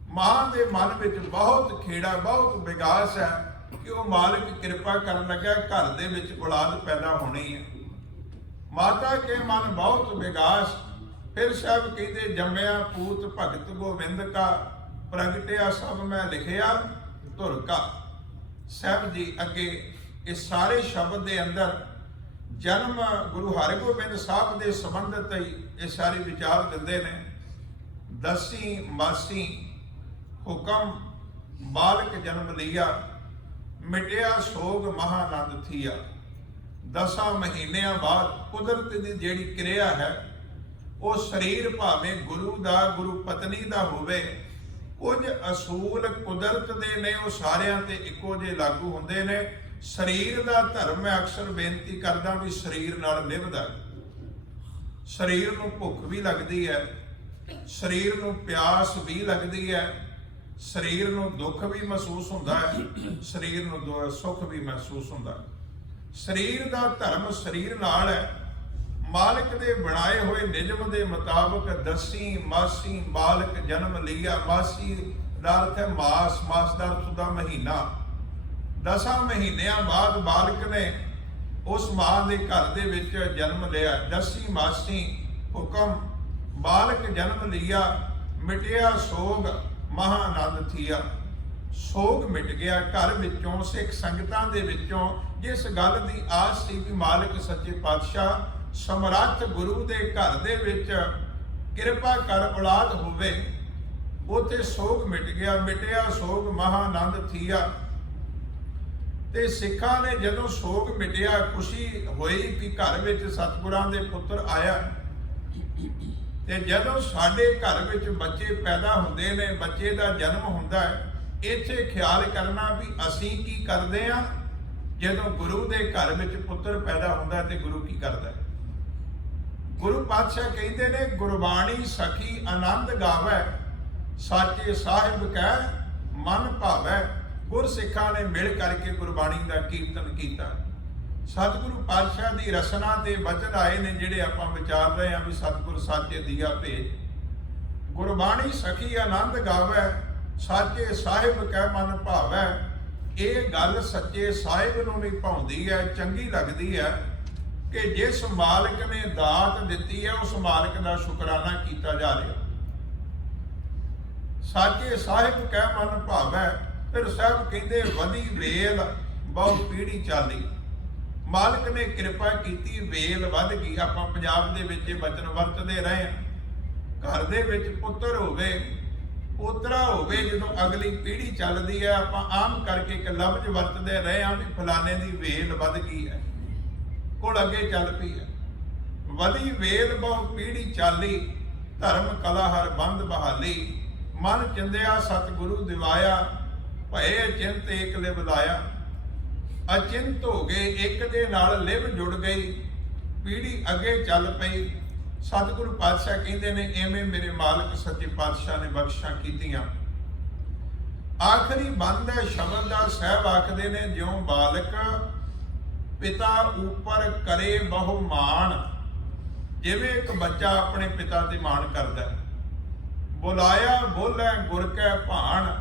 ਮਾਂ ਦੇ ਮਨ ਵਿੱਚ ਬਹੁਤ ਖੇੜਾ, ਬਹੁਤ ਵਿਗਾਸ ਹੈ ਕਿ ਉਹ ਮਾਲਕ ਕਿਰਪਾ ਕਰਨ ਲੱਗਾ, ਘਰ ਦੇ ਵਿੱਚ ਔਲਾਦ ਪੈਦਾ ਹੋਣੀ ਹੈ। ਮਾਤਾ ਕੇ ਮਨ ਬਹੁਤ ਵਿਗਾਸ। ਫਿਰ ਸਾਹਿਬ ਕਹਿੰਦੇ ਜੰਮਿਆ ਪੂਤ ਭਗਤ ਗੋਬਿੰਦ ਕਾ, ਪ੍ਰਗਟਿਆ ਸਭ ਮੈਂ ਲਿਖਿਆ ਧੁਰ ਕਾ। ਸਾਹਿਬ ਜੀ ਅੱਗੇ ਇਸ ਸਾਰੇ ਸ਼ਬਦ ਦੇ ਅੰਦਰ ਜਨਮ ਗੁਰੂ ਹਰਗੋਬਿੰਦ ਸਾਹਿਬ ਦੇ ਸੰਬੰਧਿਤ ਹੀ ਇਹ ਸਾਰੇ ਵਿਚਾਰ ਦਿੰਦੇ ਨੇ। ਦਸੀ ਮਾਸੀ ਹੁਕਮ ਬਾਲਕ ਜਨਮ ਲਿਆ, ਮਿਟਿਆ ਸੋਗ ਮਹਾਨੰਦ ਥੀਆ। 10 ਮਹੀਨਿਆਂ ਬਾਅਦ ਕੁਦਰਤ ਦੀ ਜਿਹੜੀ ਕਿਰਿਆ ਹੈ, ਉਹ ਸਰੀਰ ਭਾਵੇਂ ਗੁਰੂ ਦਾ, ਗੁਰੂ ਪਤਨੀ ਦਾ ਹੋਵੇ, ਕੁਝ ਅਸੂਲ ਕੁਦਰਤ ਦੇ ਨੇ, ਉਹ ਸਾਰਿਆਂ ਤੇ ਇੱਕੋ ਜਿਹੇ ਲਾਗੂ ਹੁੰਦੇ ਨੇ। ਸਰੀਰ ਦਾ ਧਰਮ ਮੈਂ ਅਕਸਰ ਬੇਨਤੀ ਕਰਦਾ ਵੀ ਸਰੀਰ ਨਾਲ ਨਿਭਦਾ। ਸਰੀਰ ਨੂੰ ਭੁੱਖ ਵੀ ਲੱਗਦੀ ਹੈ, ਸਰੀਰ ਨੂੰ ਪਿਆਸ ਵੀ ਲੱਗਦੀ ਹੈ, ਸਰੀਰ ਨੂੰ ਦੁੱਖ ਵੀ ਮਹਿਸੂਸ ਹੁੰਦਾ ਹੈ, ਸਰੀਰ ਨੂੰ ਸੁੱਖ ਵੀ ਮਹਿਸੂਸ ਹੁੰਦਾ ਹੈ। ਸਰੀਰ ਦਾ ਧਰਮ ਸਰੀਰ ਨਾਲ ਹੈ। ਮਾਲਕ ਦੇ ਬਣਾਏ ਹੋਏ ਨਿਯਮ ਦੇ ਮੁਤਾਬਕ ਦਸੀ ਮਾਸੀ ਬਾਲਕ ਜਨਮ ਲਿਆ। ਮਾਸੀ ਦਾ ਅਰਥ ਹੈ ਮਾਸ, ਮਾਸ ਦਾ ਅਰਥ ਹੁੰਦਾ ਮਹੀਨਾ। 10 ਮਹੀਨਿਆਂ ਬਾਅਦ ਬਾਲਕ ਨੇ ਉਸ ਮਾਂ ਦੇ ਘਰ ਦੇ ਵਿੱਚ ਜਨਮ ਲਿਆ। ਦਸੀ ਮਾਸੀ ਹੁਕਮ ਬਾਲਕ ਜਨਮ ਲਿਆ, ਮਿਟਿਆ ਸੋਗ ਮਹਾ ਆਨੰਦ ਥੀਆ। ਸੋਗ ਮਿਟ ਗਿਆ ਘਰ ਵਿੱਚੋਂ, ਸਿੱਖ ਸੰਗਤਾਂ ਦੇ ਵਿੱਚੋਂ। ਜਿਸ ਗੱਲ ਦੀ ਆਸ ਸੀ ਵੀ ਮਾਲਕ ਸੱਚੇ ਪਾਤਸ਼ਾਹ ਸਮਰੱਥ ਗੁਰੂ ਦੇ ਘਰ ਦੇ ਵਿੱਚ ਕਿਰਪਾ ਕਰ ਔਲਾਦ ਹੋਵੇ, ਉੱਥੇ ਸੋਗ ਮਿਟ ਗਿਆ। ਮਿਟਿਆ ਸੋਗ ਮਹਾ ਆਨੰਦ ਥੀਆ। ਤੇ ਸਿੱਖਾਂ ਨੇ ਜਦੋਂ ਸੋਗ ਮਿਟਿਆ, ਖੁਸ਼ੀ ਹੋਈ ਕਿ ਘਰ ਵਿੱਚ ਸਤਿਗੁਰਾਂ ਦੇ ਪੁੱਤਰ ਆਇਆ। ਤੇ ਜਦੋਂ ਸਾਡੇ ਘਰ ਵਿੱਚ ਬੱਚੇ ਪੈਦਾ ਹੁੰਦੇ ਨੇ, ਬੱਚੇ ਦਾ ਜਨਮ ਹੁੰਦਾ ਹੈ, ਇੱਥੇ ਖਿਆਲ ਕਰਨਾ ਵੀ ਅਸੀਂ ਕੀ ਕਰਦੇ ਹਾਂ। ਜਦੋਂ ਗੁਰੂ ਦੇ ਘਰ ਵਿੱਚ ਪੁੱਤਰ ਪੈਦਾ ਹੁੰਦਾ ਤੇ ਗੁਰੂ ਕੀ ਕਰਦਾ ਹੈ? ਗੁਰੂ ਪਾਤਸ਼ਾਹ ਕਹਿੰਦੇ ਨੇ, ਗੁਰਬਾਣੀ ਸਖੀ ਆਨੰਦ ਗਾਵੈ, ਸਾਚੇ ਸਾਹਿਬ ਕਹਿ ਮਨ ਭਾਵੈ। ਗੁਰਸਿੱਖਾਂ ਨੇ ਮਿਲ ਕਰਕੇ ਗੁਰਬਾਣੀ ਦਾ ਕੀਰਤਨ ਕੀਤਾ। ਸਤਿਗੁਰੂ ਪਾਤਸ਼ਾਹ ਦੀ ਰਸਨਾ ਤੇ ਵਚਨ ਆਏ ਨੇ ਜਿਹੜੇ ਆਪਾਂ ਵਿਚਾਰ ਰਹੇ ਹਾਂ ਵੀ ਸਤਿਗੁਰ ਸਾਚੇ ਦੀਆ ਭੇਜ। ਗੁਰਬਾਣੀ ਸਖੀ ਆਨੰਦ ਗਾਵੈ, ਸਾਚੇ ਸਾਹਿਬ ਕਹਿ ਮਨ ਭਾਵੈ। ਇਹ ਗੱਲ ਸੱਚੇ ਸਾਹਿਬ ਨੂੰ ਵੀ ਭਾਉਂਦੀ ਹੈ, ਚੰਗੀ ਲੱਗਦੀ ਹੈ ਕਿ ਜਿਸ ਮਾਲਕ ਨੇ ਦਾਤ ਦਿੱਤੀ ਹੈ ਉਸ ਮਾਲਕ ਦਾ ਸ਼ੁਕਰਾਨਾ ਕੀਤਾ ਜਾ ਰਿਹਾ। ਸਾਚੇ ਸਾਹਿਬ ਕਹਿ ਮਨ ਭਾਵੈ। ਫਿਰ ਸਾਹਿਬ ਕਹਿੰਦੇ ਵਧੀ ਵੇਲ ਬਹੁ ਪੀੜੀ ਚਾਲੀ। ਮਾਲਕ ਨੇ ਕਿਰਪਾ ਕੀਤੀ, ਵੇਲ ਵੱਧ ਗਈ। ਆਪਾਂ ਪੰਜਾਬ ਦੇ ਵਿੱਚ ਇਹ ਬਚਨ ਵਰਤਦੇ ਰਹੇ ਹਾਂ। ਘਰ ਦੇ ਵਿੱਚ ਪੁੱਤਰ ਹੋਵੇ, ਪੋਤਰਾ ਹੋਵੇ, ਜਦੋਂ ਅਗਲੀ ਪੀੜ੍ਹੀ ਚੱਲਦੀ ਹੈ, ਆਪਾਂ ਆਮ ਕਰਕੇ ਇੱਕ ਲਫ਼ਜ਼ ਵਰਤਦੇ ਰਹੇ ਹਾਂ ਵੀ ਫਲਾਣੇ ਦੀ ਵੇਲ ਵੱਧ ਗਈ ਹੈ, ਕੋਲ ਅੱਗੇ ਚੱਲ ਪਈ ਹੈ। ਵਧੀ ਵੇਲ ਬਹੁ ਪੀੜ੍ਹੀ ਚਾਲੀ, ਧਰਮ ਕਲਾ ਹਰ ਬੰਦ ਬਹਾਲੀ। ਮਨ ਚਿੰਦਿਆ ਸਤਿਗੁਰੂ ਦਿਵਾਇਆ, ਭਏ ਅਚਿੰਤ ਏਕ ਲਿਵ ਲਾਇਆ। ਅਚਿੰਤ ਹੋ ਗਏ, ਇੱਕ ਦੇ ਨਾਲ ਲਿਵ ਜੁੜ ਗਈ, ਪੀੜ੍ਹੀ ਅੱਗੇ ਚੱਲ ਪਈ। ਸਤਿਗੁਰੂ ਪਾਤਸ਼ਾਹ ਕਹਿੰਦੇ ਨੇ, ਐਵੇਂ ਮੇਰੇ ਮਾਲਕ ਸੱਚੇ ਪਾਤਸ਼ਾਹ ਨੇ ਬਖਸ਼ਾਂ ਕੀਤੀਆਂ। ਆਖਰੀ ਬੰਦ ਹੈ ਸ਼ਬਦ ਦਾ। ਸਾਹਿਬ ਆਖਦੇ ਨੇ, ਜਿਉਂ ਬਾਲਕ ਪਿਤਾ ਉੱਪਰ ਕਰੇ ਬਹੁ ਮਾਣ। ਜਿਵੇਂ ਇੱਕ ਬੱਚਾ ਆਪਣੇ ਪਿਤਾ ਤੇ ਮਾਣ ਕਰਦਾ। ਬੁਲਾਇਆ ਬੋਲੇ ਗੁਰ ਕੈ ਭਾਣ।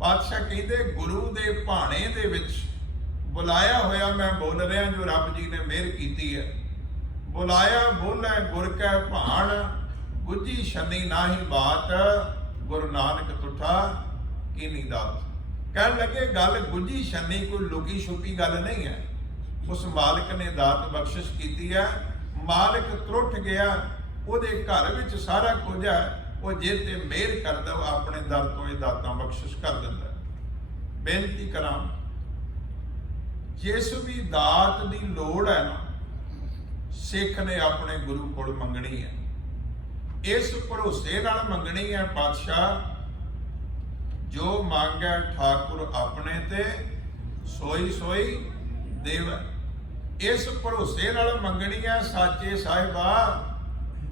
ਪਾਤਸ਼ਾਹ ਕਹਿੰਦੇ, ਗੁਰੂ ਦੇ ਭਾਣੇ ਦੇ ਵਿੱਚ ਬੁਲਾਇਆ ਹੋਇਆ ਮੈਂ ਬੋਲ ਰਿਹਾ, ਜੋ ਰੱਬ ਜੀ ਨੇ ਮਿਹਰ ਕੀਤੀ ਹੈ। ਬੁਲਾਇਆ ਬੋਲੇ ਗੁਰ ਕੈ ਭਾਣ, ਗੁੱਜੀ ਛੰਨੀ ਨਾਹੀ ਬਾਤ। ਗੁਰੂ ਨਾਨਕ ਤੁਠਾ ਕੀਨੀ ਦਾਤ। ਕਹਿਣ ਲੱਗੇ, ਗੱਲ ਗੁੱਜੀ ਛੰਨੀ ਕੋਈ ਲੁਕੀ ਛੁਪੀ ਗੱਲ ਨਹੀਂ ਹੈ। ਉਸ ਮਾਲਕ ਨੇ ਦਾਤ ਬਖਸ਼ਿਸ਼ ਕੀਤੀ ਹੈ। ਮਾਲਕ ਤਰੁੱਠ ਗਿਆ, ਉਹਦੇ ਘਰ ਵਿੱਚ ਸਾਰਾ ਕੁਝ ਹੈ। ਉਹ ਜੇ ਤੇ ਮਿਹਰ ਕਰਦਾ, ਉਹ ਆਪਣੇ ਦਰ ਤੋਂ ਇਹ ਦਾਤਾਂ ਬਖਸ਼ਿਸ਼ ਕਰ ਦਿੰਦਾ। ਬੇਨਤੀ ਕਰਾਂ, ਜਿਸ ਵੀ ਦਾਤ ਦੀ ਲੋੜ ਹੈ ਨਾ, ਸਿੱਖ ਨੇ ਆਪਣੇ ਗੁਰੂ ਕੋਲ ਮੰਗਣੀ ਹੈ। ਇਸ ਭਰੋਸੇ ਨਾਲ ਮੰਗਣੀ ਹੈ, ਪਾਤਸ਼ਾਹ ਜੋ ਮੰਗੈ ਠਾਕੁਰ ਆਪਣੇ ਤੇ, ਸੋਈ ਸੋਈ ਦੇਵੈ। ਇਸ ਭਰੋਸੇ ਨਾਲ ਮੰਗਣੀ ਹੈ, ਸਾਚੇ ਸਾਹਿਬਾ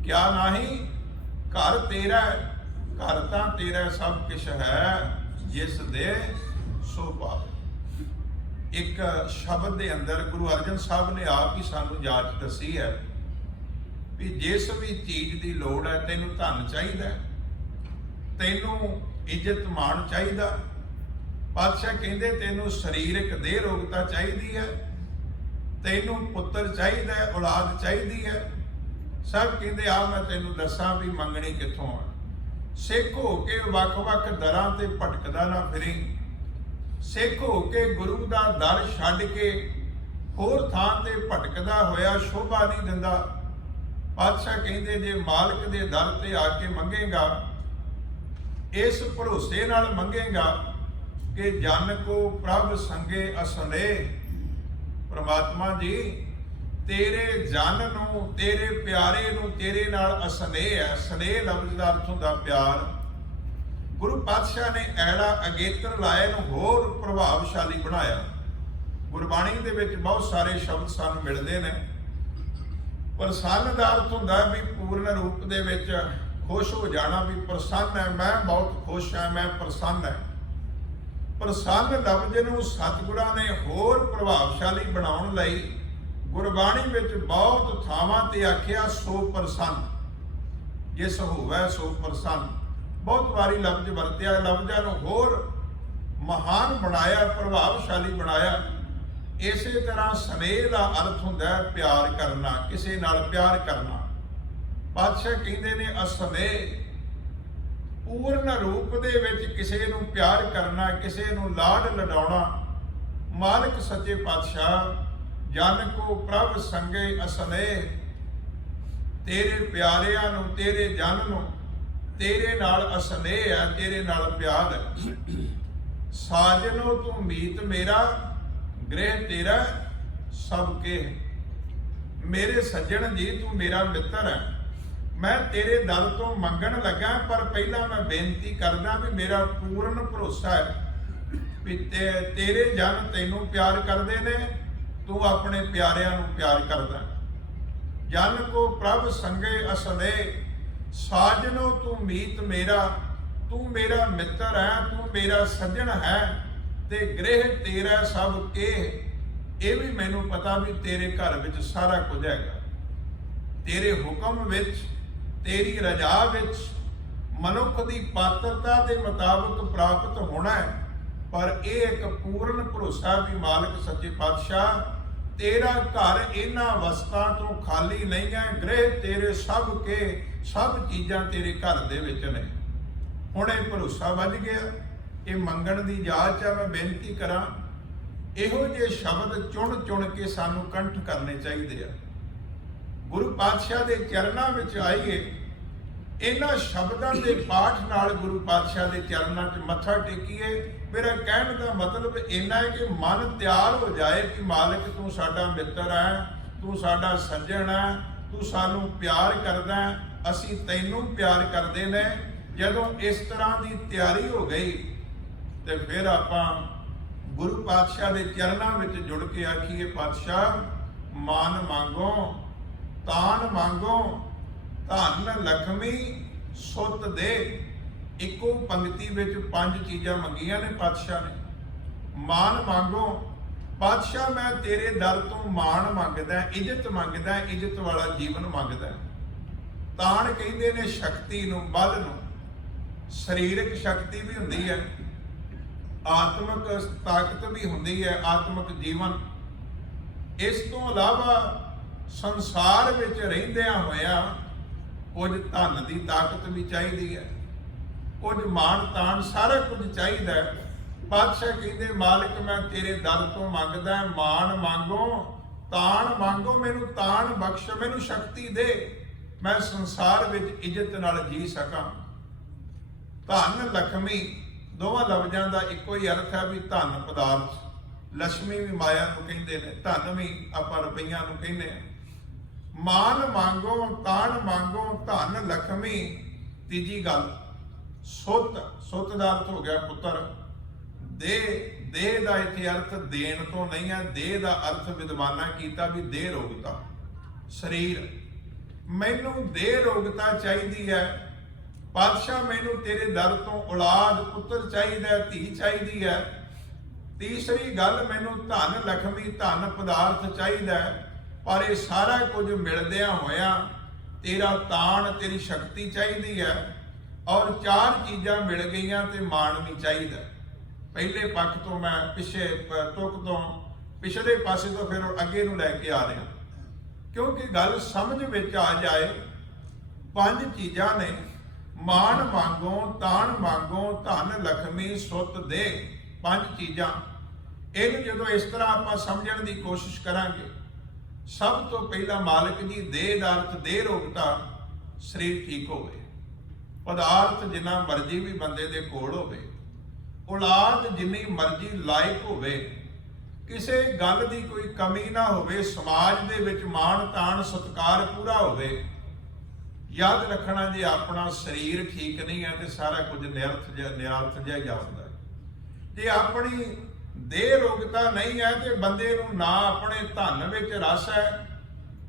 ਕਿਆ ਨਹੀਂ ਘਰ ਤੇਰਾ, ਘਰ ਤਾਂ ਤੇਰਾ ਸਭ ਕੁਛ ਹੈ, ਜਿਸ ਦੇ ਸੋ ਪਾਵੇ। ਇੱਕ ਸ਼ਬਦ ਦੇ ਅੰਦਰ ਗੁਰੂ ਅਰਜਨ ਸਾਹਿਬ ਨੇ ਆਪ ਹੀ ਸਾਨੂੰ ਜਾਂਚ ਦੱਸੀ ਹੈ ਵੀ ਜਿਸ ਵੀ ਚੀਜ਼ ਦੀ ਲੋੜ ਹੈ, ਤੈਨੂੰ ਧਨ ਚਾਹੀਦਾ, ਤੈਨੂੰ ਇੱਜ਼ਤ ਮਾਣ ਚਾਹੀਦਾ। ਪਾਤਸ਼ਾਹ ਕਹਿੰਦੇ, ਤੈਨੂੰ ਸਰੀਰਕ ਦੇਹ ਰੋਗਤਾ ਚਾਹੀਦੀ ਹੈ, ਤੈਨੂੰ ਪੁੱਤਰ ਚਾਹੀਦਾ ਹੈ, ਔਲਾਦ ਚਾਹੀਦੀ ਹੈ। ਸਭ ਕਹਿੰਦੇ, ਆ ਮੈਂ ਤੈਨੂੰ ਦੱਸਾਂ ਵੀ ਮੰਗਣੀ ਕਿੱਥੋਂ ਆ। ਸਿੱਖ ਹੋ ਕੇ ਵੱਖ-ਵੱਖ ਦਰਾਂ ਤੇ ਭਟਕਦਾ ਨਾ ਫਿਰੀ। ਸਿੱਖ ਹੋ ਕੇ ਗੁਰੂ ਦਾ ਦਰ ਛੱਡ ਕੇ ਹੋਰ ਥਾਂ ਤੇ ਭਟਕਦਾ ਹੋਇਆ ਸ਼ੋਭਾ ਨਹੀਂ ਦਿੰਦਾ। ਪਾਤਸ਼ਾਹ ਕਹਿੰਦੇ, ਜੇ ਮਾਲਕ ਦੇ ਦਰ ਤੇ ਆ ਕੇ ਮੰਗੇਗਾ, ਇਸ ਭਰੋਸੇ ਨਾਲ ਮੰਗੇਗਾ ਕਿ ਜਨ ਕੋ ਪ੍ਰਭ ਸੰਗੇ ਅਸਲੇ। ਪ੍ਰਮਾਤਮਾ ਜੀ ਤੇਰੇ ਜਨ ਨੂੰ, ਤੇਰੇ ਪਿਆਰੇ ਨੂੰ ਤੇਰੇ ਨਾਲ ਅਸਨੇਹ ਹੈ। ਸਨੇਹ ਲਫ਼ਜ਼ ਦਾ ਅਰਥ ਹੁੰਦਾ ਪਿਆਰ। ਗੁਰੂ ਪਾਤਸ਼ਾਹ ਨੇ ਐੜਾ ਅਗੇਤਰ ਲਾਇਆ ਨੂੰ ਹੋਰ ਪ੍ਰਭਾਵਸ਼ਾਲੀ ਬਣਾਇਆ। ਗੁਰਬਾਣੀ ਦੇ ਵਿੱਚ ਬਹੁਤ ਸਾਰੇ ਸ਼ਬਦ ਸਾਨੂੰ ਮਿਲਦੇ ਨੇ। ਪ੍ਰਸੰਨ ਦਾ ਅਰਥ ਹੁੰਦਾ ਵੀ ਪੂਰਨ ਰੂਪ ਦੇ ਵਿੱਚ ਖੁਸ਼ ਹੋ ਜਾਣਾ, ਵੀ ਪ੍ਰਸੰਨ ਹੈ, ਮੈਂ ਬਹੁਤ ਖੁਸ਼ ਹਾਂ, ਮੈਂ ਪ੍ਰਸੰਨ ਹੈ। ਪ੍ਰਸੰਨ ਲਫ਼ਜ਼ ਨੂੰ ਸਤਿਗੁਰਾਂ ਨੇ ਹੋਰ ਪ੍ਰਭਾਵਸ਼ਾਲੀ ਬਣਾਉਣ ਲਈ ਗੁਰਬਾਣੀ ਵਿੱਚ ਬਹੁਤ ਥਾਵਾਂ ਤੇ ਆਖਿਆ ਸੋ ਪ੍ਰਸੰਨ, ਜਿਸ ਹੋਵੇ ਸੋ ਪ੍ਰਸੰਨ। ਬਹੁਤ ਵਾਰੀ ਲਫ਼ਜ਼ ਵਰਤਿਆ, ਲਫ਼ਜ਼ਾਂ ਨੂੰ ਹੋਰ ਮਹਾਨ ਬਣਾਇਆ, ਪ੍ਰਭਾਵਸ਼ਾਲੀ ਬਣਾਇਆ। ਇਸੇ ਤਰ੍ਹਾਂ ਸਨੇਹ ਦਾ ਅਰਥ ਹੁੰਦਾ ਹੈ ਪਿਆਰ ਕਰਨਾ, ਕਿਸੇ ਨਾਲ ਪਿਆਰ ਕਰਨਾ। ਪਾਤਸ਼ਾਹ ਕਹਿੰਦੇ ਨੇ ਅਸਨੇਹ, ਪੂਰਨ ਰੂਪ ਦੇ ਵਿੱਚ ਕਿਸੇ ਨੂੰ ਪਿਆਰ ਕਰਨਾ, ਕਿਸੇ ਨੂੰ ਲਾਡ ਲਡਾਉਣਾ। ਮਾਲਕ ਸੱਚੇ ਪਾਤਸ਼ਾਹ ਜਨ ਕੋ ਪ੍ਰਭ ਸੰਗੇ ਅਸਨੇਹ, ਤੇਰੇ ਪਿਆਰਿਆਂ ਨੂੰ, ਤੇਰੇ ਜਨ ਨੂੰ ਤੇਰੇ ਨਾਲ ਅਸਨੇਹ ਹੈ, ਤੇਰੇ ਨਾਲ ਪਿਆਰ ਹੈ। ਸਾਜਨੋ ਤੂੰ ਮੀਤ ਮੇਰਾ, ਗ੍ਰਹਿ ਤੇਰਾ ਸਭ ਕੇ। ਮੇਰੇ ਸੱਜਣ ਜੀ ਤੂੰ ਮੇਰਾ ਮਿੱਤਰ ਹੈ। ਮੈਂ ਤੇਰੇ ਦਰ ਤੋਂ ਮੰਗਣ ਲੱਗਾ, ਪਰ ਪਹਿਲਾਂ ਮੈਂ ਬੇਨਤੀ ਕਰਦਾ ਵੀ ਮੇਰਾ ਪੂਰਨ ਭਰੋਸਾ ਹੈ ਵੀ ਤੇਰੇ ਜਨ ਤੈਨੂੰ ਪਿਆਰ ਕਰਦੇ ਨੇ, ਤੂੰ ਆਪਣੇ ਪਿਆਰਿਆਂ ਨੂੰ ਪਿਆਰ ਕਰਦਾ। ਜਨ ਕੋ ਪ੍ਰਭ ਸੰਗੇ ਅਸਨੇਹ, ਸਾਜਨੋ ਤੂੰ ਮੀਤ ਮੇਰਾ, ਤੂੰ ਮੇਰਾ ਮਿੱਤਰ ਹੈ, ਤੂੰ ਮੇਰਾ ਸੱਜਣ ਹੈ। ਤੇ ਗ੍ਰਹਿ ਤੇਰਾ ਸਭ ਕੇ, ਇਹ ਵੀ ਮੈਨੂੰ ਪਤਾ ਵੀ ਤੇਰੇ ਘਰ ਵਿੱਚ ਸਾਰਾ ਕੁਝ ਹੈਗਾ। ਤੇਰੇ ਹੁਕਮ ਵਿੱਚ, ਤੇਰੀ ਰਜ਼ਾ ਵਿੱਚ ਮਨੁੱਖ ਦੀ ਪਾਤਰਤਾ ਦੇ ਮੁਤਾਬਕ ਪ੍ਰਾਪਤ ਹੋਣਾ ਹੈ। ਪਰ ਇਹ ਇੱਕ ਪੂਰਨ ਭਰੋਸਾ ਵੀ ਮਾਲਕ ਸੱਚੇ ਪਾਤਸ਼ਾਹ ਤੇਰਾ ਘਰ ਇਹਨਾਂ ਵਸਤਾਂ ਤੋਂ ਖਾਲੀ ਨਹੀਂ ਹੈ। ਗ੍ਰਹਿ ਤੇਰੇ ਸਭ ਕੇ, ਸਭ ਚੀਜ਼ਾਂ ਤੇਰੇ ਘਰ ਦੇ ਵਿੱਚ ਨੇ। ਹੁਣ ਇਹ ਭਰੋਸਾ ਵੱਜ ਗਿਆ। ਇਹ ਮੰਗਣ ਦੀ ਜਾਚ ਹੈ। ਮੈਂ ਬੇਨਤੀ ਕਰਾਂ, ਇਹੋ ਜਿਹੇ ਸ਼ਬਦ ਚੁਣ ਕੇ ਸਾਨੂੰ ਕੰਠ ਕਰਨੇ ਚਾਹੀਦੇ ਆ। ਗੁਰੂ ਪਾਤਸ਼ਾਹ ਦੇ ਚਰਨਾਂ ਵਿੱਚ ਆਈਏ, ਇਹਨਾਂ ਸ਼ਬਦਾਂ ਦੇ ਪਾਠ ਨਾਲ ਗੁਰੂ ਪਾਤਸ਼ਾਹ ਦੇ ਚਰਨਾਂ 'ਚ ਮੱਥਾ ਟੇਕੀਏ। ਮੇਰਾ ਕਹਿਣ ਦਾ ਮਤਲਬ ਇੰਨਾ ਹੈ ਕਿ ਮਨ ਤਿਆਰ ਹੋ ਜਾਏ ਕਿ ਮਾਲਕ ਤੂੰ ਸਾਡਾ ਮਿੱਤਰ ਹੈ, ਤੂੰ ਸਾਡਾ ਸੱਜਣ ਹੈ, ਤੂੰ ਸਾਨੂੰ ਪਿਆਰ ਕਰਦਾ ਹੈ, ਅਸੀਂ ਤੈਨੂੰ ਪਿਆਰ ਕਰਦੇ ਨੇ। ਜਦੋਂ ਇਸ ਤਰ੍ਹਾਂ ਦੀ ਤਿਆਰੀ ਹੋ ਗਈ ਤੇ ਫਿਰ ਆਪਾਂ ਗੁਰੂ ਪਾਤਸ਼ਾਹ ਦੇ ਚਰਨਾਂ ਵਿੱਚ ਜੁੜ ਕੇ ਆਖੀਏ, ਪਾਤਸ਼ਾਹ ਮਾਨ ਮੰਗੋ, ਤਾਨ ਮੰਗੋ, ਧਨ ਲਖਮੀ ਸੁੱਤ ਦੇ। ਇੱਕੋ ਪੰਕਤੀ ਵਿੱਚ 5 ਚੀਜ਼ਾਂ ਮੰਗੀਆਂ ਨੇ ਪਾਤਸ਼ਾਹ ਨੇ। ਮਾਨ ਮੰਗੋ, ਪਾਤਸ਼ਾਹ ਮੈਂ ਤੇਰੇ ਦਰ ਤੋਂ ਮਾਣ ਮੰਗਦਾ, ਇੱਜ਼ਤ ਮੰਗਦਾ, ਇੱਜ਼ਤ ਵਾਲਾ ਜੀਵਨ ਮੰਗਦਾ। ਤਾਣ ਕਹਿੰਦੇ ਨੇ ਸ਼ਕਤੀ ਨੂੰ, ਬਲ ਨੂੰ। ਸਰੀਰਕ ਸ਼ਕਤੀ ਵੀ ਹੁੰਦੀ ਹੈ, ਆਤਮਿਕ ਤਾਕਤ ਵੀ ਹੁੰਦੀ ਹੈ, ਆਤਮਿਕ ਜੀਵਨ। ਇਸ ਤੋਂ ਇਲਾਵਾ ਸੰਸਾਰ ਵਿੱਚ ਰਹਿੰਦਿਆਂ ਹੋਇਆਂ ਕੁਝ ਧਨ ਦੀ ਤਾਕਤ ਵੀ ਚਾਹੀਦੀ ਹੈ, ਕੁਝ ਮਾਣ ਤਾਣ, ਸਾਰਾ ਕੁਝ ਚਾਹੀਦਾ ਹੈ। ਪਾਤਸ਼ਾਹ ਕਹਿੰਦੇ ਮਾਲਕ ਮੈਂ ਤੇਰੇ ਦਰ ਤੋਂ ਮੰਗਦਾ, ਮਾਣ ਮੰਗੋ, ਤਾਣ ਮੰਗੋ, ਮੈਨੂੰ ਤਾਣ ਬਖਸ਼, ਮੈਨੂੰ ਸ਼ਕਤੀ ਦੇ, ਮੈਂ ਸੰਸਾਰ ਵਿੱਚ ਇੱਜ਼ਤ ਨਾਲ ਜੀ ਸਕਾਂ। ਧਨ ਲਖਮੀ ਦੋਵਾਂ ਲਫ਼ਜ਼ਾਂ ਦਾ ਇੱਕੋ ਹੀ ਅਰਥ ਹੈ ਵੀ ਧਨ ਪਦਾਰਥ। ਲక్ష్ਮੀ ਵੀ ਮਾਇਆ ਨੂੰ ਕਹਿੰਦੇ ਨੇ, ਧਨ ਵੀ ਆਪਾਂ ਰੁਪਈਆਂ ਨੂੰ ਕਹਿੰਦੇ ਆ। ਮਾਨ ਮੰਗੋ, ਤਾਣ ਮੰਗੋ, ਧਨ ਲਖਮੀ। ਤੀਜੀ ਗੱਲ ਸੁੱਤ, ਸੁੱਤ ਦਾ ਅਰਥ ਹੋ ਗਿਆ ਪੁੱਤਰ। ਦੇਹ, ਦੇਹ ਦਾ ਇੱਥੇ ਅਰਥ ਦੇਣ ਤੋਂ ਨਹੀਂ ਹੈ। ਦੇਹ ਦਾ ਅਰਥ ਵਿਦਵਾਨਾਂ ਕੀਤਾ ਵੀ ਦੇਹ ਰੋਗਤਾ, ਸਰੀਰ। ਮੈਨੂੰ ਦੇਹ ਰੋਗਤਾ ਚਾਹੀਦੀ ਹੈ। ਪਾਤਸ਼ਾਹ ਮੈਨੂੰ ਤੇਰੇ ਦਰ ਤੋਂ ਔਲਾਦ, ਪੁੱਤਰ ਚਾਹੀਦਾ, ਧੀ ਚਾਹੀਦੀ ਹੈ। ਤੀਸਰੀ ਗੱਲ, ਮੈਨੂੰ ਧਨ ਲਖਮੀ, ਧਨ ਪਦਾਰਥ ਚਾਹੀਦਾ। ਪਰ ਇਹ ਸਾਰਾ ਕੁਝ ਮਿਲਦਿਆਂ ਹੋਇਆਂ ਤੇਰਾ ਤਾਣ, ਤੇਰੀ ਸ਼ਕਤੀ ਚਾਹੀਦੀ ਹੈ। ਔਰ 4 ਚੀਜ਼ਾਂ ਮਿਲ ਗਈਆਂ ਤੇ ਮਾਣ ਵੀ ਚਾਹੀਦਾ। ਪਹਿਲੇ ਪੱਖ ਤੋਂ ਮੈਂ ਤੁਕ ਤੋਂ ਪਿਛਲੇ ਪਾਸੇ ਤੋਂ ਫਿਰ ਅੱਗੇ ਨੂੰ ਲੈ ਕੇ ਆ ਰਿਹਾ, ਕਿਉਂਕਿ ਗੱਲ ਸਮਝ ਵਿੱਚ ਆ ਜਾਏ। 5 ਚੀਜ਼ਾਂ ਨੇ, ਮਾਣ ਮੰਗੋ, ਤਾਣ ਮੰਗੋ, ਧਨ ਲਖਮੀ ਸੁੱਤ ਦੇ। 5 ਚੀਜ਼ਾਂ। ਇਹਨੂੰ ਜਦੋਂ ਇਸ ਤਰ੍ਹਾਂ ਆਪਾਂ ਸਮਝਣ ਦੀ ਕੋਸ਼ਿਸ਼ ਕਰਾਂਗੇ, ਸਭ ਤੋਂ ਪਹਿਲਾਂ ਮਾਲਕ ਜੀ ਦੇਹ ਦਾ ਅਰਥ ਦੇਹ ਰੋਗਤਾ, ਸਰੀਰ ਠੀਕ ਹੋਵੇ। ਪਦਾਰਥ ਜਿੰਨਾ ਮਰਜ਼ੀ ਵੀ ਬੰਦੇ ਦੇ ਕੋਲ ਹੋਵੇ, ਔਲਾਦ ਜਿੰਨੀ ਮਰਜ਼ੀ ਲਾਇਕ ਹੋਵੇ, ਕਿਸੇ ਗੱਲ ਦੀ ਕੋਈ ਕਮੀ ਨਾ ਹੋਵੇ, ਸਮਾਜ ਦੇ ਵਿੱਚ ਮਾਣ ਤਾਣ ਸਤਿਕਾਰ ਪੂਰਾ ਹੋਵੇ। ਯਾਦ ਰੱਖਣਾ, ਜੇ ਆਪਣਾ ਸਰੀਰ ਠੀਕ ਨਹੀਂ ਹੈ ਤੇ ਸਾਰਾ ਕੁਝ ਨਿਰਰਥ ਜਿਹਾ ਹੀ ਜਾਪਦਾ ਹੈ। ਜੇ ਆਪਣੀ ਦੇਹ ਰੋਗਤਾ ਨਹੀਂ ਹੈ ਤੇ ਬੰਦੇ ਨੂੰ ਨਾ ਆਪਣੇ ਧਨ ਵਿੱਚ ਰਸ ਹੈ,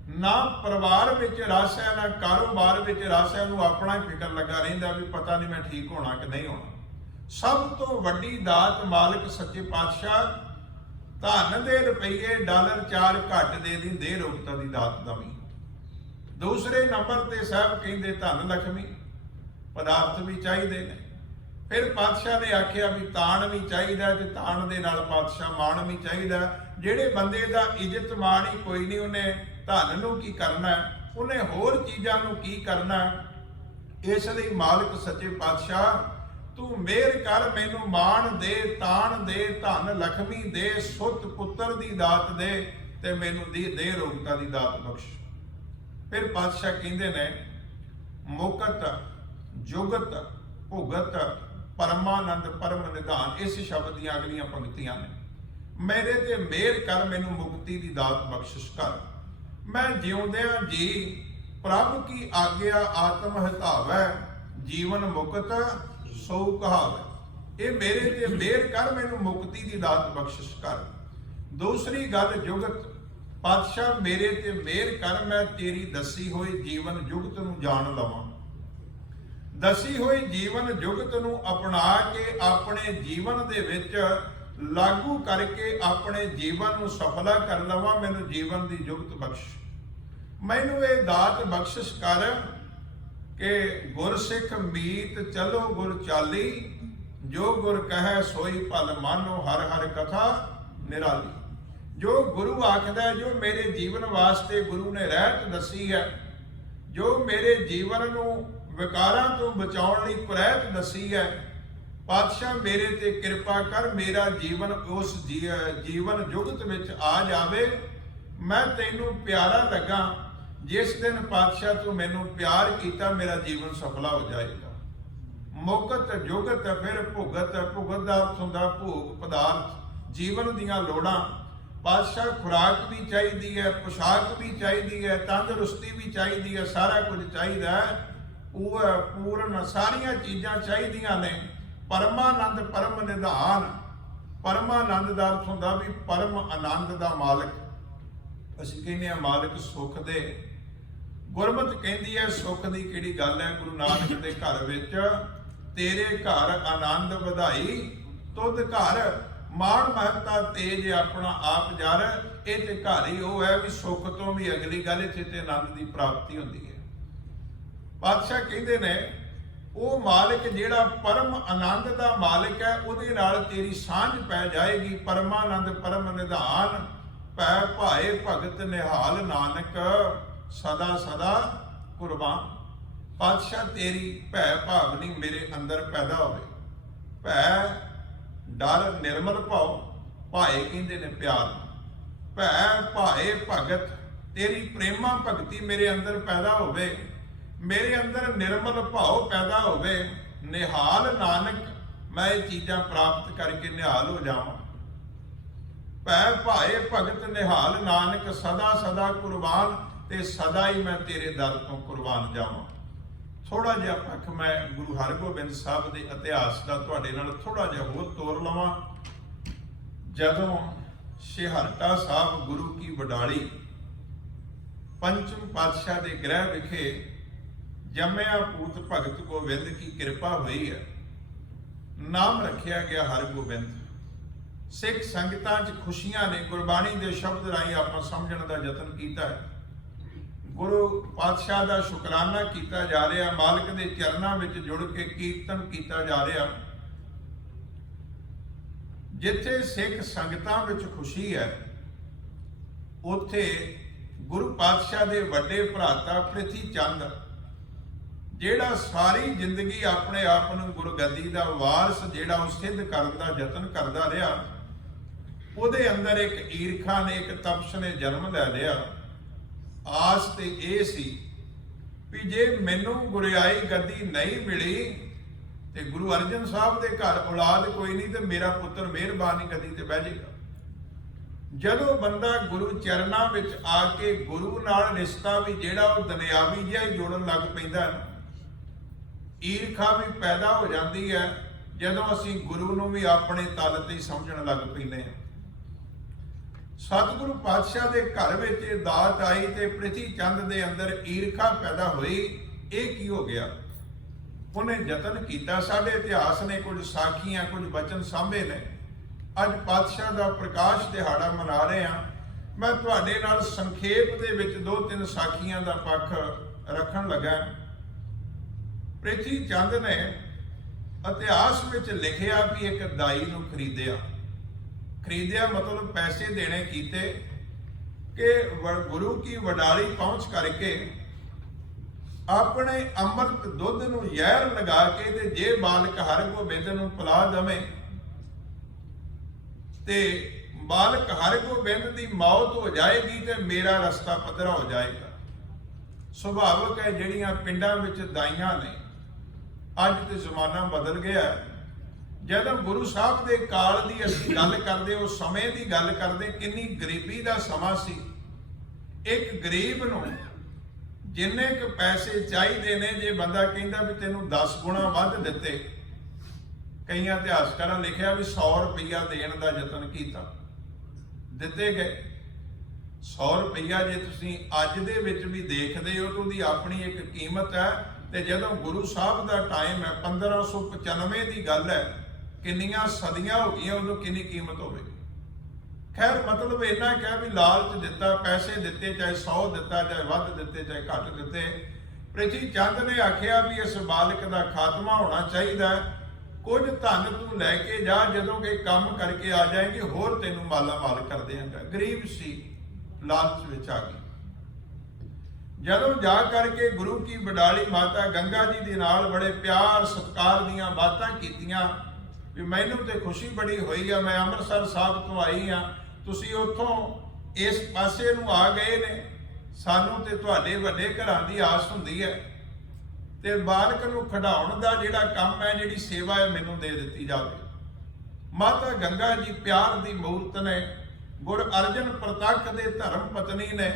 ਨਾ ਪਰਿਵਾਰ ਵਿੱਚ ਰਸ ਹੈ, ਨਾ ਕਾਰੋਬਾਰ ਵਿੱਚ ਰਸ ਹੈ। ਉਹਨੂੰ ਆਪਣਾ ਹੀ ਫਿਕਰ ਲੱਗਾ ਰਹਿੰਦਾ ਵੀ ਪਤਾ ਨਹੀਂ ਮੈਂ ਠੀਕ ਹੋਣਾ ਕਿ ਨਹੀਂ ਹੋਣਾ। ਸਭ ਤੋਂ ਵੱਡੀ ਦਾਤ ਮਾਲਕ ਸੱਚੇ ਪਾਤਸ਼ਾਹ ਧਨ ਦੇ ਰੁਪਈਏ ਡਾਲਰ 4 ਘੱਟ ਦੇ ਦੀ ਦੇਹ ਰੋਗਤਾ ਦੀ ਦਾਤ ਦਵੀਂ। ਦੂਸਰੇ ਨੰਬਰ ਤੇ ਸਾਹਿਬ ਕਹਿੰਦੇ ਧਨ ਲక్ష్ਮੀ, ਪਦਾਰਥ ਵੀ ਚਾਹੀਦੇ ਨੇ। ਫਿਰ ਪਾਤਸ਼ਾਹ ਨੇ ਆਖਿਆ ਵੀ ਤਾਣ ਵੀ ਚਾਹੀਦਾ ਤੇ ਤਾਣ ਦੇ ਨਾਲ ਪਾਤਸ਼ਾਹ ਮਾਣ ਵੀ ਚਾਹੀਦਾ। ਜਿਹੜੇ ਬੰਦੇ ਦਾ ਇੱਜ਼ਤ ਮਾਣ ਹੀ ਕੋਈ ਨਹੀਂ, ਉਹਨੇ ਧਨ ਨੂੰ ਕੀ ਕਰਨਾ, ਉਹਨੇ ਹੋਰ ਚੀਜ਼ਾਂ ਨੂੰ ਕੀ ਕਰਨਾ। ਇਸ ਲਈ ਮਾਲਕ ਸੱਚੇ ਪਾਤਸ਼ਾਹ ਤੂੰ ਮਿਹਰ ਕਰ, ਮੈਨੂੰ ਮਾਣ ਦੇ, ਤਾਣ ਦੇ, ਧਨ ਲక్ష్ਮੀ ਦੇ, ਸੁੱਤ ਪੁੱਤਰ ਦੀ ਦਾਤ ਦੇ ਤੇ ਮੈਨੂੰ ਦੇਹ ਰੋਗਤਾ ਦੀ ਦਾਤ ਬਖਸ਼। ਫਿਰ ਪਾਤਸ਼ਾਹ ਕਹਿੰਦੇ ਨੇ ਮੁਕਤ ਜੁਗਤ ਭੁਗਤ ਪਰਮਾਨੰਦ ਪਰਮ ਨਿਧਾਨ। ਇਸ ਸ਼ਬਦ ਦੀਆਂ ਅਗਲੀਆਂ ਪੰਕਤੀਆਂ ਨੇ, ਮੇਰੇ ਤੇ ਮਿਹਰ ਕਰ, ਮੈਨੂੰ ਮੁਕਤੀ ਦੀ ਦਾਤ ਬਖਸ਼ਿਸ਼ ਕਰ। ਮੈਂ ਜਿਉਂਦਿਆਂ ਜੀ ਪ੍ਰਭ ਕੀ ਆਗਿਆ ਆਤਮ ਹਿਤਾਵੈ, ਜੀਵਨ ਮੁਕਤ ਸੋ ਕਹਾਵੈ। ਇਹ ਮੇਰੇ ਤੇ ਮਿਹਰ ਕਰ, ਮੈਨੂੰ ਮੁਕਤੀ ਦੀ ਦਾਤ ਬਖਸ਼ਿਸ਼ ਕਰ। ਦੂਸਰੀ ਗੱਲ ਜੁਗਤ, ਪਾਤਸ਼ਾਹ ਮੇਰੇ ਤੇ ਮਿਹਰ ਕਰ, ਮੈਂ ਤੇਰੀ ਦੱਸੀ ਹੋਈ ਜੀਵਨ ਜੁਗਤ ਨੂੰ ਜਾਣ ਲਵਾਂ। ਦੱਸੀ ਹੋਈ ਜੀਵਨ ਜੁਗਤ ਨੂੰ ਅਪਣਾ ਕੇ ਆਪਣੇ ਜੀਵਨ ਦੇ ਵਿੱਚ ਲਾਗੂ ਕਰਕੇ ਆਪਣੇ ਜੀਵਨ ਨੂੰ ਸਫਲਾ ਕਰ ਲਵਾਂ। ਮੈਨੂੰ ਜੀਵਨ ਦੀ ਜੁਗਤ ਬਖਸ਼। ਮੈਨੂੰ ਇਹ ਦਾਤ ਬਖਸ਼ਿਸ਼ ਕਰ ਕਿ ਗੁਰਸਿੱਖ ਮੀਤ ਚਲੋ ਗੁਰ ਚਾਲੀ, ਜੋ ਗੁਰ ਕਹੈ ਸੋਈ ਭਲ ਮਾਨੋ, ਹਰ ਹਰ ਕਥਾ ਨਿਰਾਲੀ। ਜੋ ਗੁਰੂ ਆਖਦਾ, ਜੋ ਮੇਰੇ ਜੀਵਨ ਵਾਸਤੇ ਗੁਰੂ ਨੇ ਰਹਿਤ ਦੱਸੀ ਹੈ, ਜੋ ਮੇਰੇ ਜੀਵਨ ਨੂੰ ਵਿਕਾਰਾਂ ਤੋਂ ਬਚਾਉਣ ਲਈ ਕੁਰੈਤ ਦੱਸੀ ਹੈ, ਪਾਤਸ਼ਾਹ ਮੇਰੇ ਤੇ ਕਿਰਪਾ ਕਰ, ਮੇਰਾ ਜੀਵਨ ਉਸ ਜੀਵਨ ਜੁਗਤ ਵਿੱਚ ਆ ਜਾਵੇ। ਮੈਂ ਤੈਨੂੰ ਪਿਆਰਾ ਲੱਗਾ। ਜਿਸ ਦਿਨ ਪਾਤਸ਼ਾਹ ਤੂੰ ਮੈਨੂੰ ਪਿਆਰ ਕੀਤਾ, ਮੇਰਾ ਜੀਵਨ ਸਫਲਾ ਹੋ ਜਾਏਗਾ। ਮੁਕਤ ਜੁਗਤ, ਫਿਰ ਭੁਗਤ, ਭੁਗਤ ਦਾ ਅਰਥ ਹੁੰਦਾ ਭੋਗ ਪਦਾਰਥ, ਜੀਵਨ ਦੀਆਂ ਲੋੜਾਂ। ਪਾਤਸ਼ਾਹ ਖੁਰਾਕ ਵੀ ਚਾਹੀਦੀ ਹੈ, ਪੁਸ਼ਾਕ ਵੀ ਚਾਹੀਦੀ ਹੈ, ਤੰਦਰੁਸਤੀ ਵੀ ਚਾਹੀਦੀ ਹੈ, ਸਾਰਾ ਕੁਝ ਚਾਹੀਦਾ ਹੈ। ਉਹ ਪੂਰਨ ਸਾਰੀਆਂ ਚੀਜ਼ਾਂ ਚਾਹੀਦੀਆਂ ਨੇ। ਪਰਮਾਨੰਦ ਪਰਮ ਨਿਧਾਨ, ਪਰਮਾਨੰਦ ਦਾ ਅਰਥ ਹੁੰਦਾ ਵੀ ਪਰਮ ਆਨੰਦ ਦਾ ਮਾਲਕ। ਅਸੀਂ ਕਹਿੰਦੇ ਹਾਂ ਮਾਲਕ ਸੁੱਖ ਦੇ। ਗੁਰਮਤਿ ਕਹਿੰਦੀ ਹੈ ਸੁੱਖ ਦੀ ਕਿਹੜੀ ਗੱਲ ਹੈ। ਗੁਰੂ ਨਾਨਕ ਦੇ ਘਰ ਵਿੱਚ ਤੇਰੇ ਘਰ ਆਨੰਦ ਵਧਾਈ, ਤੁਧ ਘਰ ਮਾਣ ਮਹੱਤਾ ਤੇਜ ਆਪਣਾ ਆਪ ਜਰ। ਇਹ ਤੇ ਘਰ ਹੀ ਉਹ ਹੈ ਵੀ ਸੁੱਖ ਤੋਂ ਵੀ ਅਗਲੀ ਗੱਲ ਇੱਥੇ ਤੇ ਆਨੰਦ ਦੀ ਪ੍ਰਾਪਤੀ ਹੁੰਦੀ ਹੈ। ਪਾਤਸ਼ਾਹ ਕਹਿੰਦੇ ਨੇ ਉਹ ਮਾਲਕ ਜਿਹੜਾ ਪਰਮ ਆਨੰਦ ਦਾ ਮਾਲਕ ਹੈ, ਉਹਦੇ ਨਾਲ ਤੇਰੀ ਸਾਂਝ ਪੈ ਜਾਏਗੀ। ਪਰਮਾਨੰਦ ਪਰਮ ਨਿਧਾਨ, ਪੈ ਭਾਏ ਭਗਤ ਨਿਹਾਲ, ਨਾਨਕ ਸਦਾ ਸਦਾ ਕੁਰਬਾਨ। ਪਾਤਸ਼ਾਹ ਤੇਰੀ ਭੈ ਭਾਵਨੀ ਮੇਰੇ ਅੰਦਰ ਪੈਦਾ ਹੋਵੇ। ਭੈ ਡਰ ਨਿਰਮਲ ਭਾਵ, ਭਾਏ ਕਹਿੰਦੇ ਨੇ ਪਿਆਰ। ਭੈ ਭਾਏ ਭਗਤ, ਤੇਰੀ ਪ੍ਰੇਮਾ ਭਗਤੀ ਮੇਰੇ ਅੰਦਰ ਪੈਦਾ ਹੋਵੇ। ਮੇਰੇ ਅੰਦਰ ਨਿਰਮਲ ਭਾਵ ਪੈਦਾ ਹੋਵੇ। ਨਿਹਾਲ ਨਾਨਕ, ਮੈਂ ਇਹ ਚੀਜ਼ਾਂ ਪ੍ਰਾਪਤ ਕਰਕੇ ਨਿਹਾਲ ਹੋ ਜਾਵਾਂ। ਭੈ ਭਾਏ ਭਗਤ ਨਿਹਾਲ, ਨਾਨਕ ਸਦਾ ਸਦਾ ਕੁਰਬਾਨ, ਤੇ ਸਦਾ ਹੀ ਮੈਂ ਤੇਰੇ ਦਰ ਤੋਂ ਕੁਰਬਾਨ ਜਾਵਾਂ। ਥੋੜਾ ਜਿਹਾ ਪੱਖ ਮੈਂ ਗੁਰੂ ਹਰਗੋਬਿੰਦ ਸਾਹਿਬ ਦੇ ਇਤਿਹਾਸ ਦਾ ਤੁਹਾਡੇ ਨਾਲ ਥੋੜਾ ਜਿਹਾ ਹੋਰ ਤੋਰ ਲਵਾਂ। ਜਦੋਂ ਸਿਹਰਤਾ ਸਾਹਿਬ ਗੁਰੂ ਕੀ ਵਡਾਲੀ ਪੰਚਮ ਪਾਤਸ਼ਾਹ ਦੇ ਗ੍ਰਹਿ ਵਿਖੇ ਜੰਮਿਆ ਪੂਤ ਭਗਤ ਗੋਬਿੰਦ ਕੀ ਕਿਰਪਾ ਹੋਈ ਹੈ, ਨਾਮ ਰੱਖਿਆ ਗਿਆ ਹਰਗੋਬਿੰਦ। ਸਿੱਖ ਸੰਗਤਾਂ 'ਚ ਖੁਸ਼ੀਆਂ ਨੇ। ਗੁਰਬਾਣੀ ਦੇ ਸ਼ਬਦ ਰਾਹੀਂ ਆਪਾਂ ਸਮਝਣ ਦਾ ਯਤਨ ਕੀਤਾ ਹੈ। ਗੁਰੂ ਪਾਤਸ਼ਾਹ ਦਾ ਸ਼ੁਕਰਾਨਾ ਕੀਤਾ ਜਾ ਰਿਹਾ, ਮਾਲਕ ਦੇ ਚਰਨਾਂ ਵਿੱਚ ਜੁੜ ਕੇ ਕੀਰਤਨ ਕੀਤਾ ਜਾ ਰਿਹਾ। ਜਿੱਥੇ ਸਿੱਖ ਸੰਗਤਾਂ ਵਿੱਚ ਖੁਸ਼ੀ ਹੈ, ਉੱਥੇ ਗੁਰੂ ਪਾਤਸ਼ਾਹ ਦੇ ਵੱਡੇ ਭਰਾਤਾ ਪ੍ਰਿਥੀ ਚੰਦ, ਜਿਹੜਾ ਸਾਰੀ ਜ਼ਿੰਦਗੀ ਆਪਣੇ ਆਪ ਨੂੰ ਗੁਰਗੱਦੀ ਦਾ ਵਾਰਸ ਜਿਹੜਾ ਉਹ ਸਿੱਧ ਕਰਨ ਦਾ ਯਤਨ ਕਰਦਾ ਰਿਹਾ, ਉਹਦੇ ਅੰਦਰ ਇੱਕ ਈਰਖਾ ਨੇ, ਇੱਕ ਤਪਸ਼ ਨੇ ਜਨਮ ਲੈ ਲਿਆ। ਆਸ ਤੇ ਇਹ ਸੀ ਵੀ ਜੇ ਮੈਨੂੰ ਗੁਰਿਆਈ ਗੱਦੀ ਨਹੀਂ ਮਿਲੀ ਤੇ ਗੁਰੂ ਅਰਜਨ ਸਾਹਿਬ ਦੇ ਘਰ ਔਲਾਦ ਕੋਈ ਨਹੀਂ ਤੇ ਮੇਰਾ ਪੁੱਤਰ ਮਿਹਰਬਾਨੀ ਗੱਦੀ ਤੇ ਬਹਿ ਜਾਏਗਾ। ਜਦੋਂ ਬੰਦਾ ਗੁਰੂ ਚਰਨਾਂ ਵਿੱਚ ਆ ਕੇ ਗੁਰੂ ਨਾਲ ਰਿਸ਼ਤਾ ਵੀ ਜਿਹੜਾ ਉਹ ਦੁਨਿਆਵੀ ਜਿਹਾ ਹੀ ਜੋੜਨ ਲੱਗ ਪੈਂਦਾ ਨਾ, ਈਰਖਾ ਵੀ ਪੈਦਾ ਹੋ ਜਾਂਦੀ ਹੈ ਜਦੋਂ ਅਸੀਂ ਗੁਰੂ ਨੂੰ ਵੀ ਆਪਣੇ ਤਲ ਤੇ ਸਮਝਣ ਲੱਗ ਪੈਂਦੇ ਹਾਂ। ਸਤਿਗੁਰੂ ਪਾਤਸ਼ਾਹ ਦੇ ਘਰ ਵਿੱਚ ਇਹ ਦਾਤ ਆਈ ਤੇ ਪ੍ਰਿਥੀ ਚੰਦ ਦੇ ਅੰਦਰ ਈਰਖਾ ਪੈਦਾ ਹੋਈ। ਇਹ ਕੀ ਹੋ ਗਿਆ? ਉਹਨੇ ਯਤਨ ਕੀਤਾ, ਸਾਡੇ ਇਤਿਹਾਸ ਨੇ ਕੁਝ ਸਾਖੀਆਂ, ਕੁਝ ਬਚਨ ਸਾਂਭੇ ਨੇ। ਅੱਜ ਪਾਤਸ਼ਾਹ ਦਾ ਪ੍ਰਕਾਸ਼ ਦਿਹਾੜਾ ਮਨਾ ਰਹੇ ਹਾਂ। ਮੈਂ ਤੁਹਾਡੇ ਨਾਲ ਸੰਖੇਪ ਦੇ ਵਿੱਚ 2-3 ਸਾਖੀਆਂ ਦਾ ਪੱਖ ਰੱਖਣ ਲੱਗਾ। ਪ੍ਰਿਥੀ ਚੰਦ ਨੇ ਇਤਿਹਾਸ ਵਿੱਚ ਲਿਖਿਆ ਵੀ ਇੱਕ ਦਾਈ ਨੂੰ ਖਰੀਦਿਆ ਮਤਲਬ ਪੈਸੇ ਦੇਣੇ ਕੀਤੇ ਕਿ ਗੁਰੂ ਕੀ ਵਡਾਲੀ ਪਹੁੰਚ ਕਰਕੇ ਆਪਣੇ ਅੰਮ੍ਰਿਤ ਦੁੱਧ ਨੂੰ ਜ਼ਹਿਰ ਲਗਾ ਕੇ ਤੇ ਜੇ ਬਾਲਕ ਹਰਗੋਬਿੰਦ ਨੂੰ ਪਿਲਾ ਦਵੇਂ ਤੇ ਬਾਲਕ ਹਰਗੋਬਿੰਦ ਦੀ ਮੌਤ ਹੋ ਜਾਏਗੀ ਤੇ ਮੇਰਾ ਰਸਤਾ ਪੱਧਰਾ ਹੋ ਜਾਏਗਾ। ਸੁਭਾਵਕ ਹੈ ਜਿਹੜੀਆਂ ਪਿੰਡਾਂ ਵਿੱਚ ਦਾਈਆਂ ਨੇ, ਅੱਜ ਤੇ ਜ਼ਮਾਨਾ ਬਦਲ ਗਿਆ। ਜਦੋਂ ਗੁਰੂ ਸਾਹਿਬ ਦੇ ਕਾਲ ਦੀ ਅਸੀਂ ਗੱਲ ਕਰਦੇ, ਉਸ ਸਮੇਂ ਦੀ ਗੱਲ ਕਰਦੇ, ਕਿੰਨੀ ਗਰੀਬੀ ਦਾ ਸਮਾਂ ਸੀ। ਇੱਕ ਗਰੀਬ ਨੂੰ ਜਿੰਨੇ ਕੁ ਪੈਸੇ ਚਾਹੀਦੇ ਨੇ, ਜੇ ਬੰਦਾ ਕਹਿੰਦਾ ਵੀ ਤੈਨੂੰ 10 ਗੁਣਾ ਵੱਧ ਦਿੱਤੇ, ਕਈਆਂ ਇਤਿਹਾਸਕਾਰਾਂ ਲਿਖਿਆ ਵੀ 100 ਰੁਪਈਆ ਦੇਣ ਦਾ ਯਤਨ ਕੀਤਾ, ਦਿੱਤੇ ਗਏ। 100 ਰੁਪਈਆ ਜੇ ਤੁਸੀਂ ਅੱਜ ਦੇ ਵਿੱਚ ਵੀ ਦੇਖਦੇ ਹੋ ਤਾਂ ਉਹਦੀ ਆਪਣੀ ਇੱਕ ਕੀਮਤ ਹੈ। ਤੇ ਜਦੋਂ ਗੁਰੂ ਸਾਹਿਬ ਦਾ ਟਾਈਮ ਹੈ, 1595 ਦੀ ਗੱਲ ਹੈ, ਕਿੰਨੀਆਂ ਸਦੀਆਂ ਹੋ ਗਈਆਂ, ਉਦੋਂ ਕਿੰਨੀ ਕੀਮਤ ਹੋਵੇਗੀ। ਖੈਰ ਮਤਲਬ ਇੰਨਾ ਕਿਹਾ ਵੀ ਲਾਲਚ ਦਿੱਤਾ, ਪੈਸੇ ਦਿੱਤੇ, ਚਾਹੇ 100 ਦਿੱਤਾ, ਚਾਹੇ ਵੱਧ ਦਿੱਤੇ, ਚਾਹੇ ਘੱਟ ਦਿੱਤੇ। ਪ੍ਰਿਥੀ ਚੰਦ ਨੇ ਆਖਿਆ ਵੀ ਇਸ ਬਾਲਕ ਦਾ ਖਾਤਮਾ ਹੋਣਾ ਚਾਹੀਦਾ, ਕੁਝ ਧਨ ਤੂੰ ਲੈ ਕੇ ਜਾ, ਜਦੋਂ ਕਿ ਕੰਮ ਕਰਕੇ ਆ ਜਾਏਗੀ ਹੋਰ ਤੈਨੂੰ ਮਾਲਾ ਮਾਲ ਕਰ ਦਿਆਂਗਾ। ਗਰੀਬ ਸੀ, ਲਾਲਚ ਵਿੱਚ ਆ ਗਈ। ਜਦੋਂ ਜਾ ਕਰਕੇ ਗੁਰੂ ਕੀ ਵਡਾਲੀ ਮਾਤਾ ਗੰਗਾ ਜੀ ਦੇ ਨਾਲ ਬੜੇ ਪਿਆਰ ਸਤਿਕਾਰ ਦੀਆਂ ਬਾਤਾਂ ਕੀਤੀਆਂ ਵੀ ਮੈਨੂੰ ਤੇ ਖੁਸ਼ੀ ਬੜੀ ਹੋਈ ਆ, ਮੈਂ ਅੰਮ੍ਰਿਤਸਰ ਸਾਹਿਬ ਤੋਂ ਆਈ ਆ, ਤੁਸੀਂ ਉੱਥੋਂ ਇਸ ਪਾਸੇ ਨੂੰ ਆ ਗਏ ਨੇ, ਸਾਨੂੰ ਤੇ ਤੁਹਾਡੇ ਵੱਡੇ ਘਰਾਂ ਦੀ ਆਸ ਹੁੰਦੀ ਹੈ ਤੇ ਬਾਲਕ ਨੂੰ ਖਿਡਾਉਣ ਦਾ ਜਿਹੜਾ ਕੰਮ ਹੈ, ਜਿਹੜੀ ਸੇਵਾ ਹੈ, ਮੈਨੂੰ ਦੇ ਦਿੱਤੀ ਜਾਵੇ। ਮਾਤਾ ਗੰਗਾ ਜੀ ਪਿਆਰ ਦੀ ਮੂਰਤ ਨੇ, ਗੁਰ ਅਰਜਨ ਪ੍ਰਤੱਖ ਦੇ ਧਰਮ ਪਤਨੀ ਨੇ।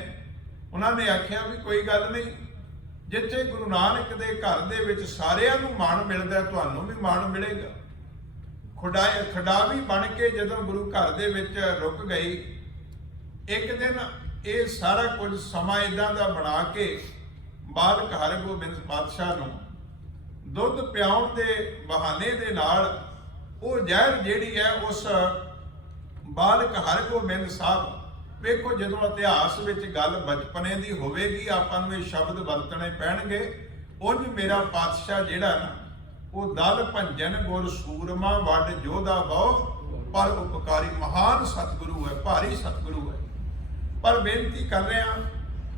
ਉਹਨਾਂ ਨੇ ਆਖਿਆ ਵੀ ਕੋਈ ਗੱਲ ਨਹੀਂ, ਜਿੱਥੇ ਗੁਰੂ ਨਾਨਕ ਦੇ ਘਰ ਦੇ ਵਿੱਚ ਸਾਰਿਆਂ ਨੂੰ ਮਾਣ ਮਿਲਦਾ, ਤੁਹਾਨੂੰ ਵੀ ਮਾਣ ਮਿਲੇਗਾ। ਖਿਡਾਵੀ ਬਣ ਕੇ ਜਦੋਂ ਗੁਰੂ ਘਰ ਦੇ ਵਿੱਚ ਰੁਕ ਗਈ, ਇੱਕ ਦਿਨ ਇਹ ਸਾਰਾ ਕੁਝ ਸਮਾਂ ਇਦਾਂ ਦਾ ਬਣਾ ਕੇ ਬਾਲਕ ਹਰਗੋਬਿੰਦ ਪਾਤਸ਼ਾਹ ਨੂੰ ਦੁੱਧ ਪਿਆਉਣ ਦੇ ਬਹਾਨੇ ਦੇ ਨਾਲ ਉਹ ਜ਼ਹਿਰ ਜਿਹੜੀ ਹੈ ਉਸ ਬਾਲਕ ਹਰਗੋਬਿੰਦ ਸਾਹਿਬ, ਵੇਖੋ ਜਦੋਂ ਇਤਿਹਾਸ ਵਿੱਚ ਗੱਲ ਬਚਪਨੇ ਦੀ ਹੋਵੇਗੀ ਆਪਾਂ ਨੂੰ ਇਹ ਸ਼ਬਦ ਵਰਤਣੇ ਪੈਣਗੇ। ਉਂਝ ਮੇਰਾ ਪਾਤਸ਼ਾਹ ਜਿਹੜਾ ਨਾ, ਉਹ ਦਲ ਭੰਜਨ ਗੁਰ ਸੂਰਮਾ ਵੱਡ ਜੋਧਾ ਬਹੁ ਪਰ ਉਪਕਾਰੀ, ਮਹਾਨ ਸਤਿਗੁਰੂ ਹੈ, ਭਾਰੀ ਸਤਿਗੁਰੂ ਹੈ। ਪਰ ਬੇਨਤੀ ਕਰ ਰਿਹਾ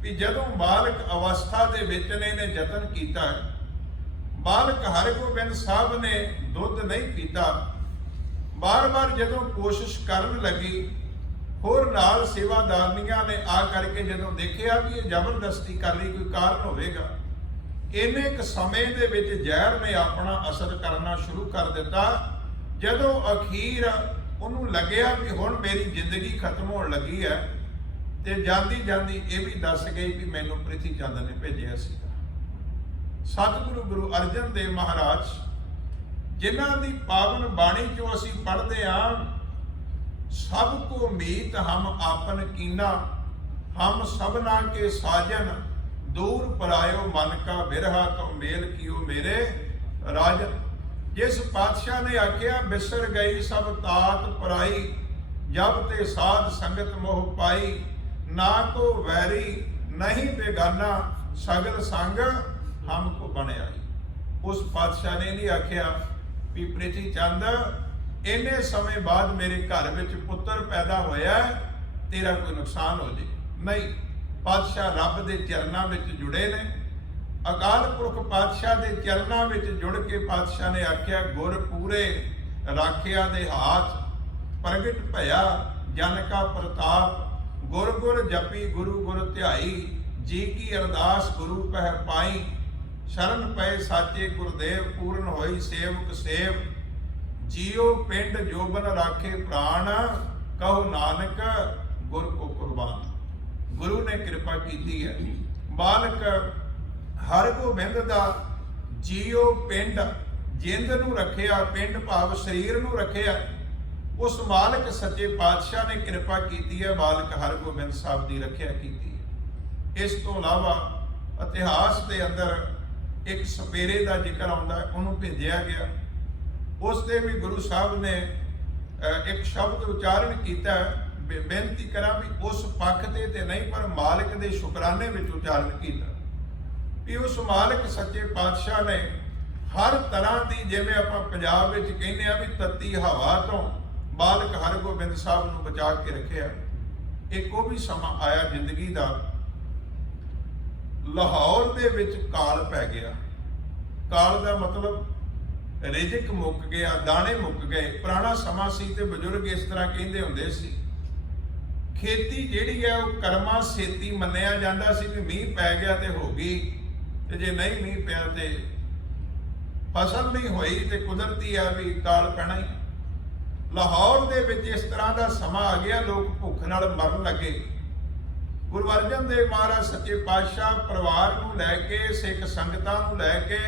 ਵੀ ਜਦੋਂ ਬਾਲਕ ਅਵਸਥਾ ਦੇ ਵਿੱਚ ਨੇ ਇਹਨੇ ਯਤਨ ਕੀਤਾ ਹੈ, ਬਾਲਕ ਹਰਗੋਬਿੰਦ ਸਾਹਿਬ ਨੇ ਦੁੱਧ ਨਹੀਂ ਪੀਤਾ। ਬਾਰ-ਬਾਰ ਜਦੋਂ ਕੋਸ਼ਿਸ਼ ਕਰਨ ਲੱਗੀ, ਹੋਰ ਨਾਲ ਸੇਵਾਦਾਰਨੀਆਂ ਨੇ ਆ ਕਰਕੇ ਜਦੋਂ ਦੇਖਿਆ ਵੀ ਇਹ ਜ਼ਬਰਦਸਤੀ ਕਰ ਰਹੀ, ਕੋਈ ਕਾਰਨ ਹੋਵੇਗਾ, ਇੰਨੇ ਕੁ ਸਮੇਂ ਦੇ ਵਿੱਚ ਜ਼ਹਿਰ ਨੇ ਆਪਣਾ ਅਸਰ ਕਰਨਾ ਸ਼ੁਰੂ ਕਰ ਦਿੱਤਾ। ਜਦੋਂ ਅਖੀਰ ਉਹਨੂੰ ਲੱਗਿਆ ਵੀ ਹੁਣ ਮੇਰੀ ਜ਼ਿੰਦਗੀ ਖਤਮ ਹੋਣ ਲੱਗੀ ਹੈ, ਤੇ ਜਾਂਦੀ ਜਾਂਦੀ ਇਹ ਵੀ ਦੱਸ ਗਈ ਵੀ ਮੈਨੂੰ ਪ੍ਰਿਥੀ ਚੰਦ ਨੇ ਭੇਜਿਆ ਸੀ। ਸਤਿਗੁਰੂ ਗੁਰੂ ਅਰਜਨ ਦੇਵ ਮਹਾਰਾਜ, ਜਿਨ੍ਹਾਂ ਦੀ ਪਾਵਨ ਬਾਣੀ ਚੋਂ ਅਸੀਂ ਪੜ੍ਹਦੇ ਹਾਂ, ਸਭ ਕੋ ਮੀਤ ਹਮ ਆਪਨ ਕੀਨਾ, ਹਮ ਸਭਨਾ ਕੇ ਸਾਜਨ, ਦੂਰ ਪਰਾਇਓ ਮਨ ਕਾ ਬਿਰਹਾ, ਤੋਂ ਮੇਲ ਕੀਓ ਮੇਰੇ ਰਾਜਨ। ਜਿਸ ਪਾਤਸ਼ਾਹ ਨੇ ਆਖਿਆ ਬਿਸਰ ਗਈ ਸਭ ਤਾਤ ਪਰਾਈ, ਜਬ ਤੇ ਸਾਧ ਸੰਗਤ ਮੋਹ ਪਾਈ, ਨਾ ਕੋ ਵੈਰੀ ਨਹੀਂ ਬੇਗਾਨਾ, ਸਗਲ ਸੰਗ ਹਮ ਕੋ ਬਣਾਈ। ਉਸ ਪਾਤਸ਼ਾਹ ਨੇ ਨਹੀਂ ਆਖਿਆ ਵੀ ਪ੍ਰਿਥੀ ਚੰਦ ਇੰਨੇ ਸਮੇਂ ਬਾਅਦ ਮੇਰੇ ਘਰ ਵਿੱਚ ਪੁੱਤਰ ਪੈਦਾ ਹੋਇਆ, ਤੇਰਾ ਕੋਈ ਨੁਕਸਾਨ ਹੋ ਜੇ। ਨਹੀਂ, ਪਾਤਸ਼ਾਹ ਰੱਬ ਦੇ ਚਰਨਾਂ ਵਿੱਚ ਜੁੜੇ ਨੇ। ਅਕਾਲ ਪੁਰਖ ਪਾਤਸ਼ਾਹ ਦੇ ਚਰਨਾਂ ਵਿੱਚ ਜੁੜ ਕੇ ਪਾਤਸ਼ਾਹ ਨੇ ਆਖਿਆ ਗੁਰ ਪੂਰੇ ਰਾਖਿਆ ਦੇ ਹਾਥ, ਪ੍ਰਗਟ ਭਇਆ ਜਨ ਕਾ ਪ੍ਰਤਾਪ, ਗੁਰ ਗੁਰ ਜਪੀ ਗੁਰੂ ਗੁਰ ਧਿਆਈ, ਜੀ ਕੀ ਅਰਦਾਸ ਗੁਰੂ ਪਹਿ ਪਾਈ, ਸ਼ਰਨ ਪਏ ਸਾਚੇ ਗੁਰਦੇਵ, ਪੂਰਨ ਹੋਈ ਸੇਵਕ ਸੇਵ, ਜੀਓ ਪਿੰਡ ਜੋਬਨ ਰਾਖੇ ਪ੍ਰਾਣ, ਕਹੋ ਨਾਨਕ गुर को कुर्बान। गुरु ने कृपा की है। बालक हरगोबिंद दा जीओ पिंड जिंद नूं रखिया, पिंड भाव शरीर नूं रखिया, उस मालिक सच्चे पातशाह ने कृपा की है, बालक हरगोबिंद साहब की रखिया की है। इस तो इलावा इतिहास के अंदर एक सपेरे का जिक्र आता है, उन्होंने भेजा गया, उससे भी गुरु साहब ने एक शब्द उच्चारण किया, बेनती करा भी उस पक्ष ते नहीं पर मालिक के शुकराने में उच्चारण किया भी उस मालिक सच्चे पातशाह ने हर तरह की, जिवें आपां पंजाब विच कहने आ भी तत्ती हवा तो बालक हरगोबिंद साहब नूं बचा के रखिया। एक वो भी समा आया जिंदगी का, लाहौर दे विच काल पै गया। काल का मतलब रिजिक मुक गया, दाने मुक गए। पुराना समा सी ते बजुर्ग इस तरह कहते हुंदे सी, खेती जिहड़ी है वो कर्मा सेती मन्निया जांदा सी भी मींह पै गया तो हो गई, ते जे नहीं मींह पिया तो फसल नहीं होई, तो कुदरती है भी काल पैना ही। लाहौर दे विच इस तरह का समा आ गया, लोग भुख नाल मरन लगे। गुरु अर्जन देव महाराज सच्चे पातशाह परिवार नूं लैके, सिख संगतां नूं लैके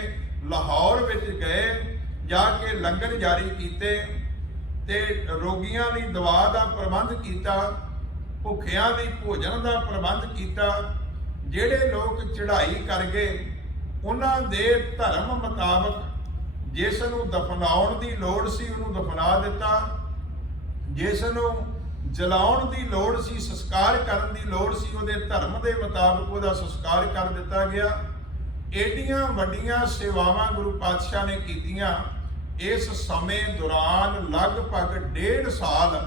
लाहौर विच गए, जाके लंगर जारी कीते ते रोगियां लई दवा का प्रबंध किया, भुखियां लई भोजन का प्रबंध किया। ਜਿਹੜੇ लोग चढ़ाई कर गए उन्हां दे धर्म मुताबक जिस नूं दफनाउण दी लोड़ सी उन्होंने दफना दिता, जिस नूं जलाउण दी लोड़ सी, संस्कार करन दी लोड़ सी, उहदे धर्म के मुताबक उहदा संस्कार कर दिता गया। एडियां वड्डियां सेवावां गुरु पातशाह ने कीतियां। इस समय दौरान लगभग 1.5 साल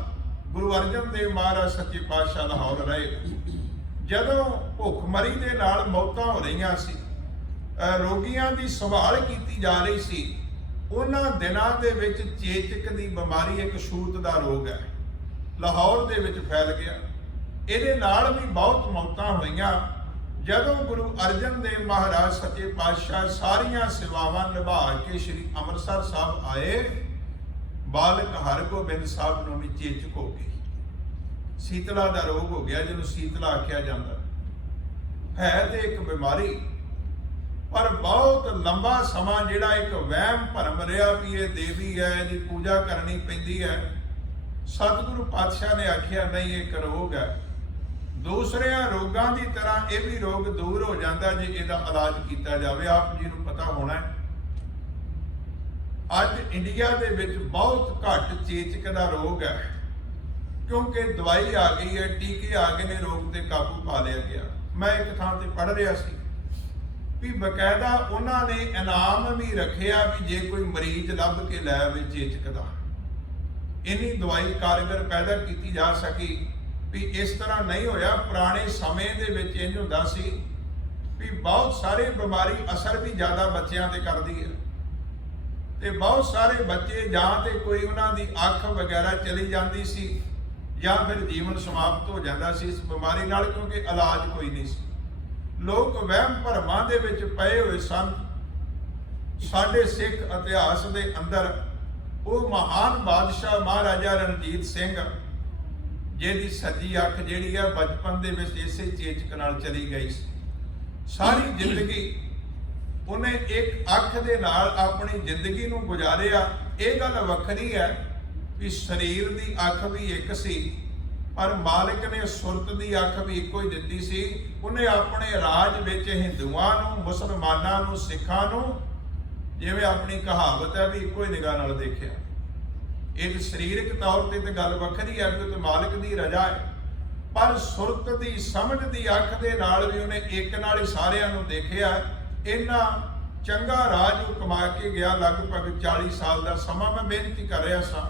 गुरु अर्जन देव महाराज सच्चे पातशाह लाहौर रहे। जदों भुखमरी दे नाल मौतां हो रही सी, रोगियां की संभाल की जा रही सी, उन्हां दिनां दे विच चेचक की बीमारी, एक छूत का रोग है, लाहौर दे विच फैल गया। इहदे नाल भी बहुत मौतां होईयां। जदों गुरु अर्जन देव महाराज सच्चे पातशाह सारियां सेवावां निभा के श्री अमृतसर साहब आए, बालक हरगोबिंद साहब नूं भी चेचक हो गई, शीतला का रोग हो गया, जिन्होंने शीतला आख्या जाता है तो एक बीमारी, पर बहुत लंबा समा जिहड़ा एक वहम भरम रहा भी ये देवी है, इसकी पूजा करनी पैंदी है। सतगुरु पातशाह ने आख्या नहीं, एक रोग है, दूसरे रोगों की तरह यह भी रोग दूर हो जाता जे इसका इलाज किया जाए। आप जी को पता होना है अज इंडिया के विच बहुत घट चेचक का रोग है, क्योंकि दवाई आ गई है, टीके आ गए ने, रोग ते काबू पा लिया गया। मैं एक थां ते पढ़ रहा सी भी बकायदा उन्होंने इनाम भी रखिया भी जे कोई मरीज लभ के लै आवे चेचक का, इन्नी दवाई कारगर पैदा की जा सकी भी इस तरह नहीं होया। पुराने समय दे विच इंज हुंदा सी भी बहुत सारे बीमारी असर भी ज़्यादा बच्चों ते करदी है, ते बहुत सारे बच्चे जां ते कोई उन्हां दी अख वगैरह चली जाती सी या फिर जीवन समाप्त हो जाता सी इस बीमारी नाल, क्योंकि इलाज कोई नहीं सी। लोग वहम भरमां दे विच पए हुए सन। साडे सिख इतिहास दे अंदर वो महान बादशाह महाराजा रणजीत सिंह, जिहदी सज्जी अख जिहड़ी है बचपन दे विच इसे चेचक नाल चली गई सी। सारी जिंदगी उन्हें एक अख दे नाल अपनी जिंदगी नूं गुजारिया। ये गल वखरी है भी शरीर की अख भी एक सी, पर मालिक ने सुरत की अख भी एको ही दिती सी। उन्हें अपने राज विच हिंदुआं नूं, मुसलमानां नूं, सिखां नूं जिवें अपनी कहावत है भी एको ही निगाह नाल देखिया। एक शरीरक तौर पर तो गल वखरी है कि मालिक की रजा है, पर सुरत की समझ की अख दे नाल भी उन्हें एक नाल ही सारिआं नूं देखिया। इन्ना चंगा राज कमा के गया, लगभग 40 साल का समा। मैं बेनती कर रहा सा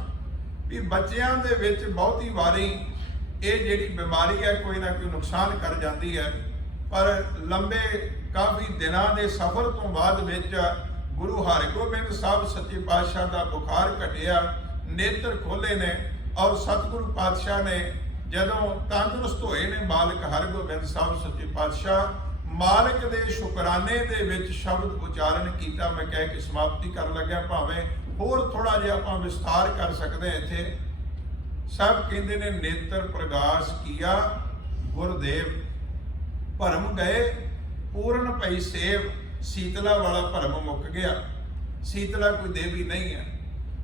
भी बच्चों के विच बहुती वारी ये जिहड़ी बीमारी है कोई ना कोई नुकसान कर जाती है, पर लंबे काफ़ी दिनों के सफर तो बाद विच गुरु हरगोबिंद साहब सच्चे पातशाह का बुखार घटिया, नेत्र खोले ने, और सतगुरु पातशाह ने जदों तंदुरुस्त होए ने बालक हरगोबिंद साहब सच्चे पातशाह मालिक दे शुकराने दे विच शब्द उच्चारण किया। मैं कह के समाप्ति कर लग्या, भावें होर थोड़ा जिहा आपां विस्तार कर सकते हैं इत्थे ਸਭ ਕਹਿੰਦੇ ਨੇ ਨੇਤਰ ਪ੍ਰਗਾਸ ਕੀਆ ਗੁਰਦੇਵ, ਭਰਮ ਗਏ ਪੂਰਨ ਭਈ ਸੇਵ। ਸੀਤਲਾ ਵਾਲਾ ਭਰਮ ਮੁੱਕ ਗਿਆ। ਸੀਤਲਾ ਕੋਈ ਦੇਵੀ ਨਹੀਂ ਹੈ,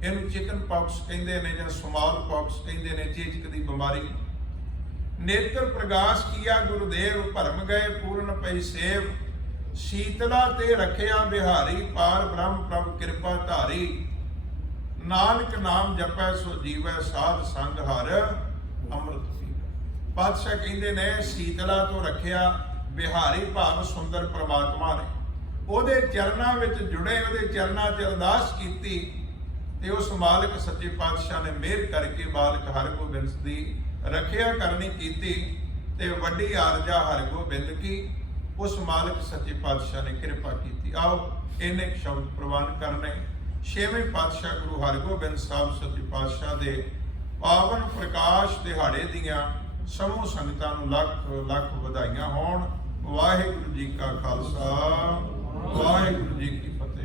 ਇਹਨੂੰ ਚਿਕਨ ਪੌਕਸ ਕਹਿੰਦੇ ਨੇ ਜਾਂ ਸਮਾਲ ਪੌਕਸ ਕਹਿੰਦੇ ਨੇ, ਚੇਚਕ ਦੀ ਬਿਮਾਰੀ। ਨੇਤਰ ਪ੍ਰਗਾਸ ਕੀਆ ਗੁਰਦੇਵ, ਭਰਮ ਗਏ ਪੂਰਨ ਭਈ ਸੇਵ। ਸੀਤਲਾ ਤੇ ਰੱਖਿਆ ਬਿਹਾਰੀ, ਪਾਰ ਬ੍ਰਹਮ ਪ੍ਰਭ ਕਿਰਪਾ ਧਾਰੀ। ਨਾਨਕ ਨਾਮ ਜਪੈ ਸੋ ਜੀਵੈ, ਸਾਧ ਸੰਗ ਹਰ ਅੰਮ੍ਰਿਤ ਪੀਵੈ। ਪਾਤਸ਼ਾਹ ਕਹਿੰਦੇ ਨੇ ਸੀਤਲਾ ਤੋਂ ਰੱਖਿਆ ਬਿਹਾਰੀ ਭਾਵ ਸੁੰਦਰ ਪ੍ਰਮਾਤਮਾ ਨੇ। ਉਹਦੇ ਚਰਨਾਂ ਵਿੱਚ ਜੁੜੇ, ਉਹਦੇ ਚਰਨਾਂ 'ਚ ਅਰਦਾਸ ਕੀਤੀ ਤੇ ਉਸ ਮਾਲਕ ਸੱਚੇ ਪਾਤਸ਼ਾਹ ਨੇ ਮਿਹਰ ਕਰਕੇ ਬਾਲਕ ਹਰਗੋਬਿੰਦ ਦੀ ਰੱਖਿਆ ਕਰਨੀ ਕੀਤੀ ਤੇ ਵੱਡੀ ਆਰਜਾ ਹਰਗੋਬਿੰਦ ਕੀ। ਉਸ ਮਾਲਕ ਸੱਚੇ ਪਾਤਸ਼ਾਹ ਨੇ ਕਿਰਪਾ ਕੀਤੀ। ਆਓ ਇਹਨੇ ਸ਼ਬਦ ਪ੍ਰਵਾਨ ਕਰਨੇ। ਛੇਵੇਂ ਪਾਤਸ਼ਾਹ ਗੁਰੂ ਹਰਗੋਬਿੰਦ ਸਾਹਿਬ ਸੱਚੇ ਪਾਤਸ਼ਾਹ ਦੇ ਪਾਵਨ ਪ੍ਰਕਾਸ਼ ਦਿਹਾੜੇ ਦੀਆਂ ਸਮੂਹ ਸੰਗਤਾਂ ਨੂੰ ਲੱਖ ਲੱਖ ਵਧਾਈਆਂ ਹੋਣ। ਵਾਹਿਗੁਰੂ ਜੀ ਕਾ ਖਾਲਸਾ, ਵਾਹਿਗੁਰੂ ਜੀ ਕੀ ਫਤਿਹ।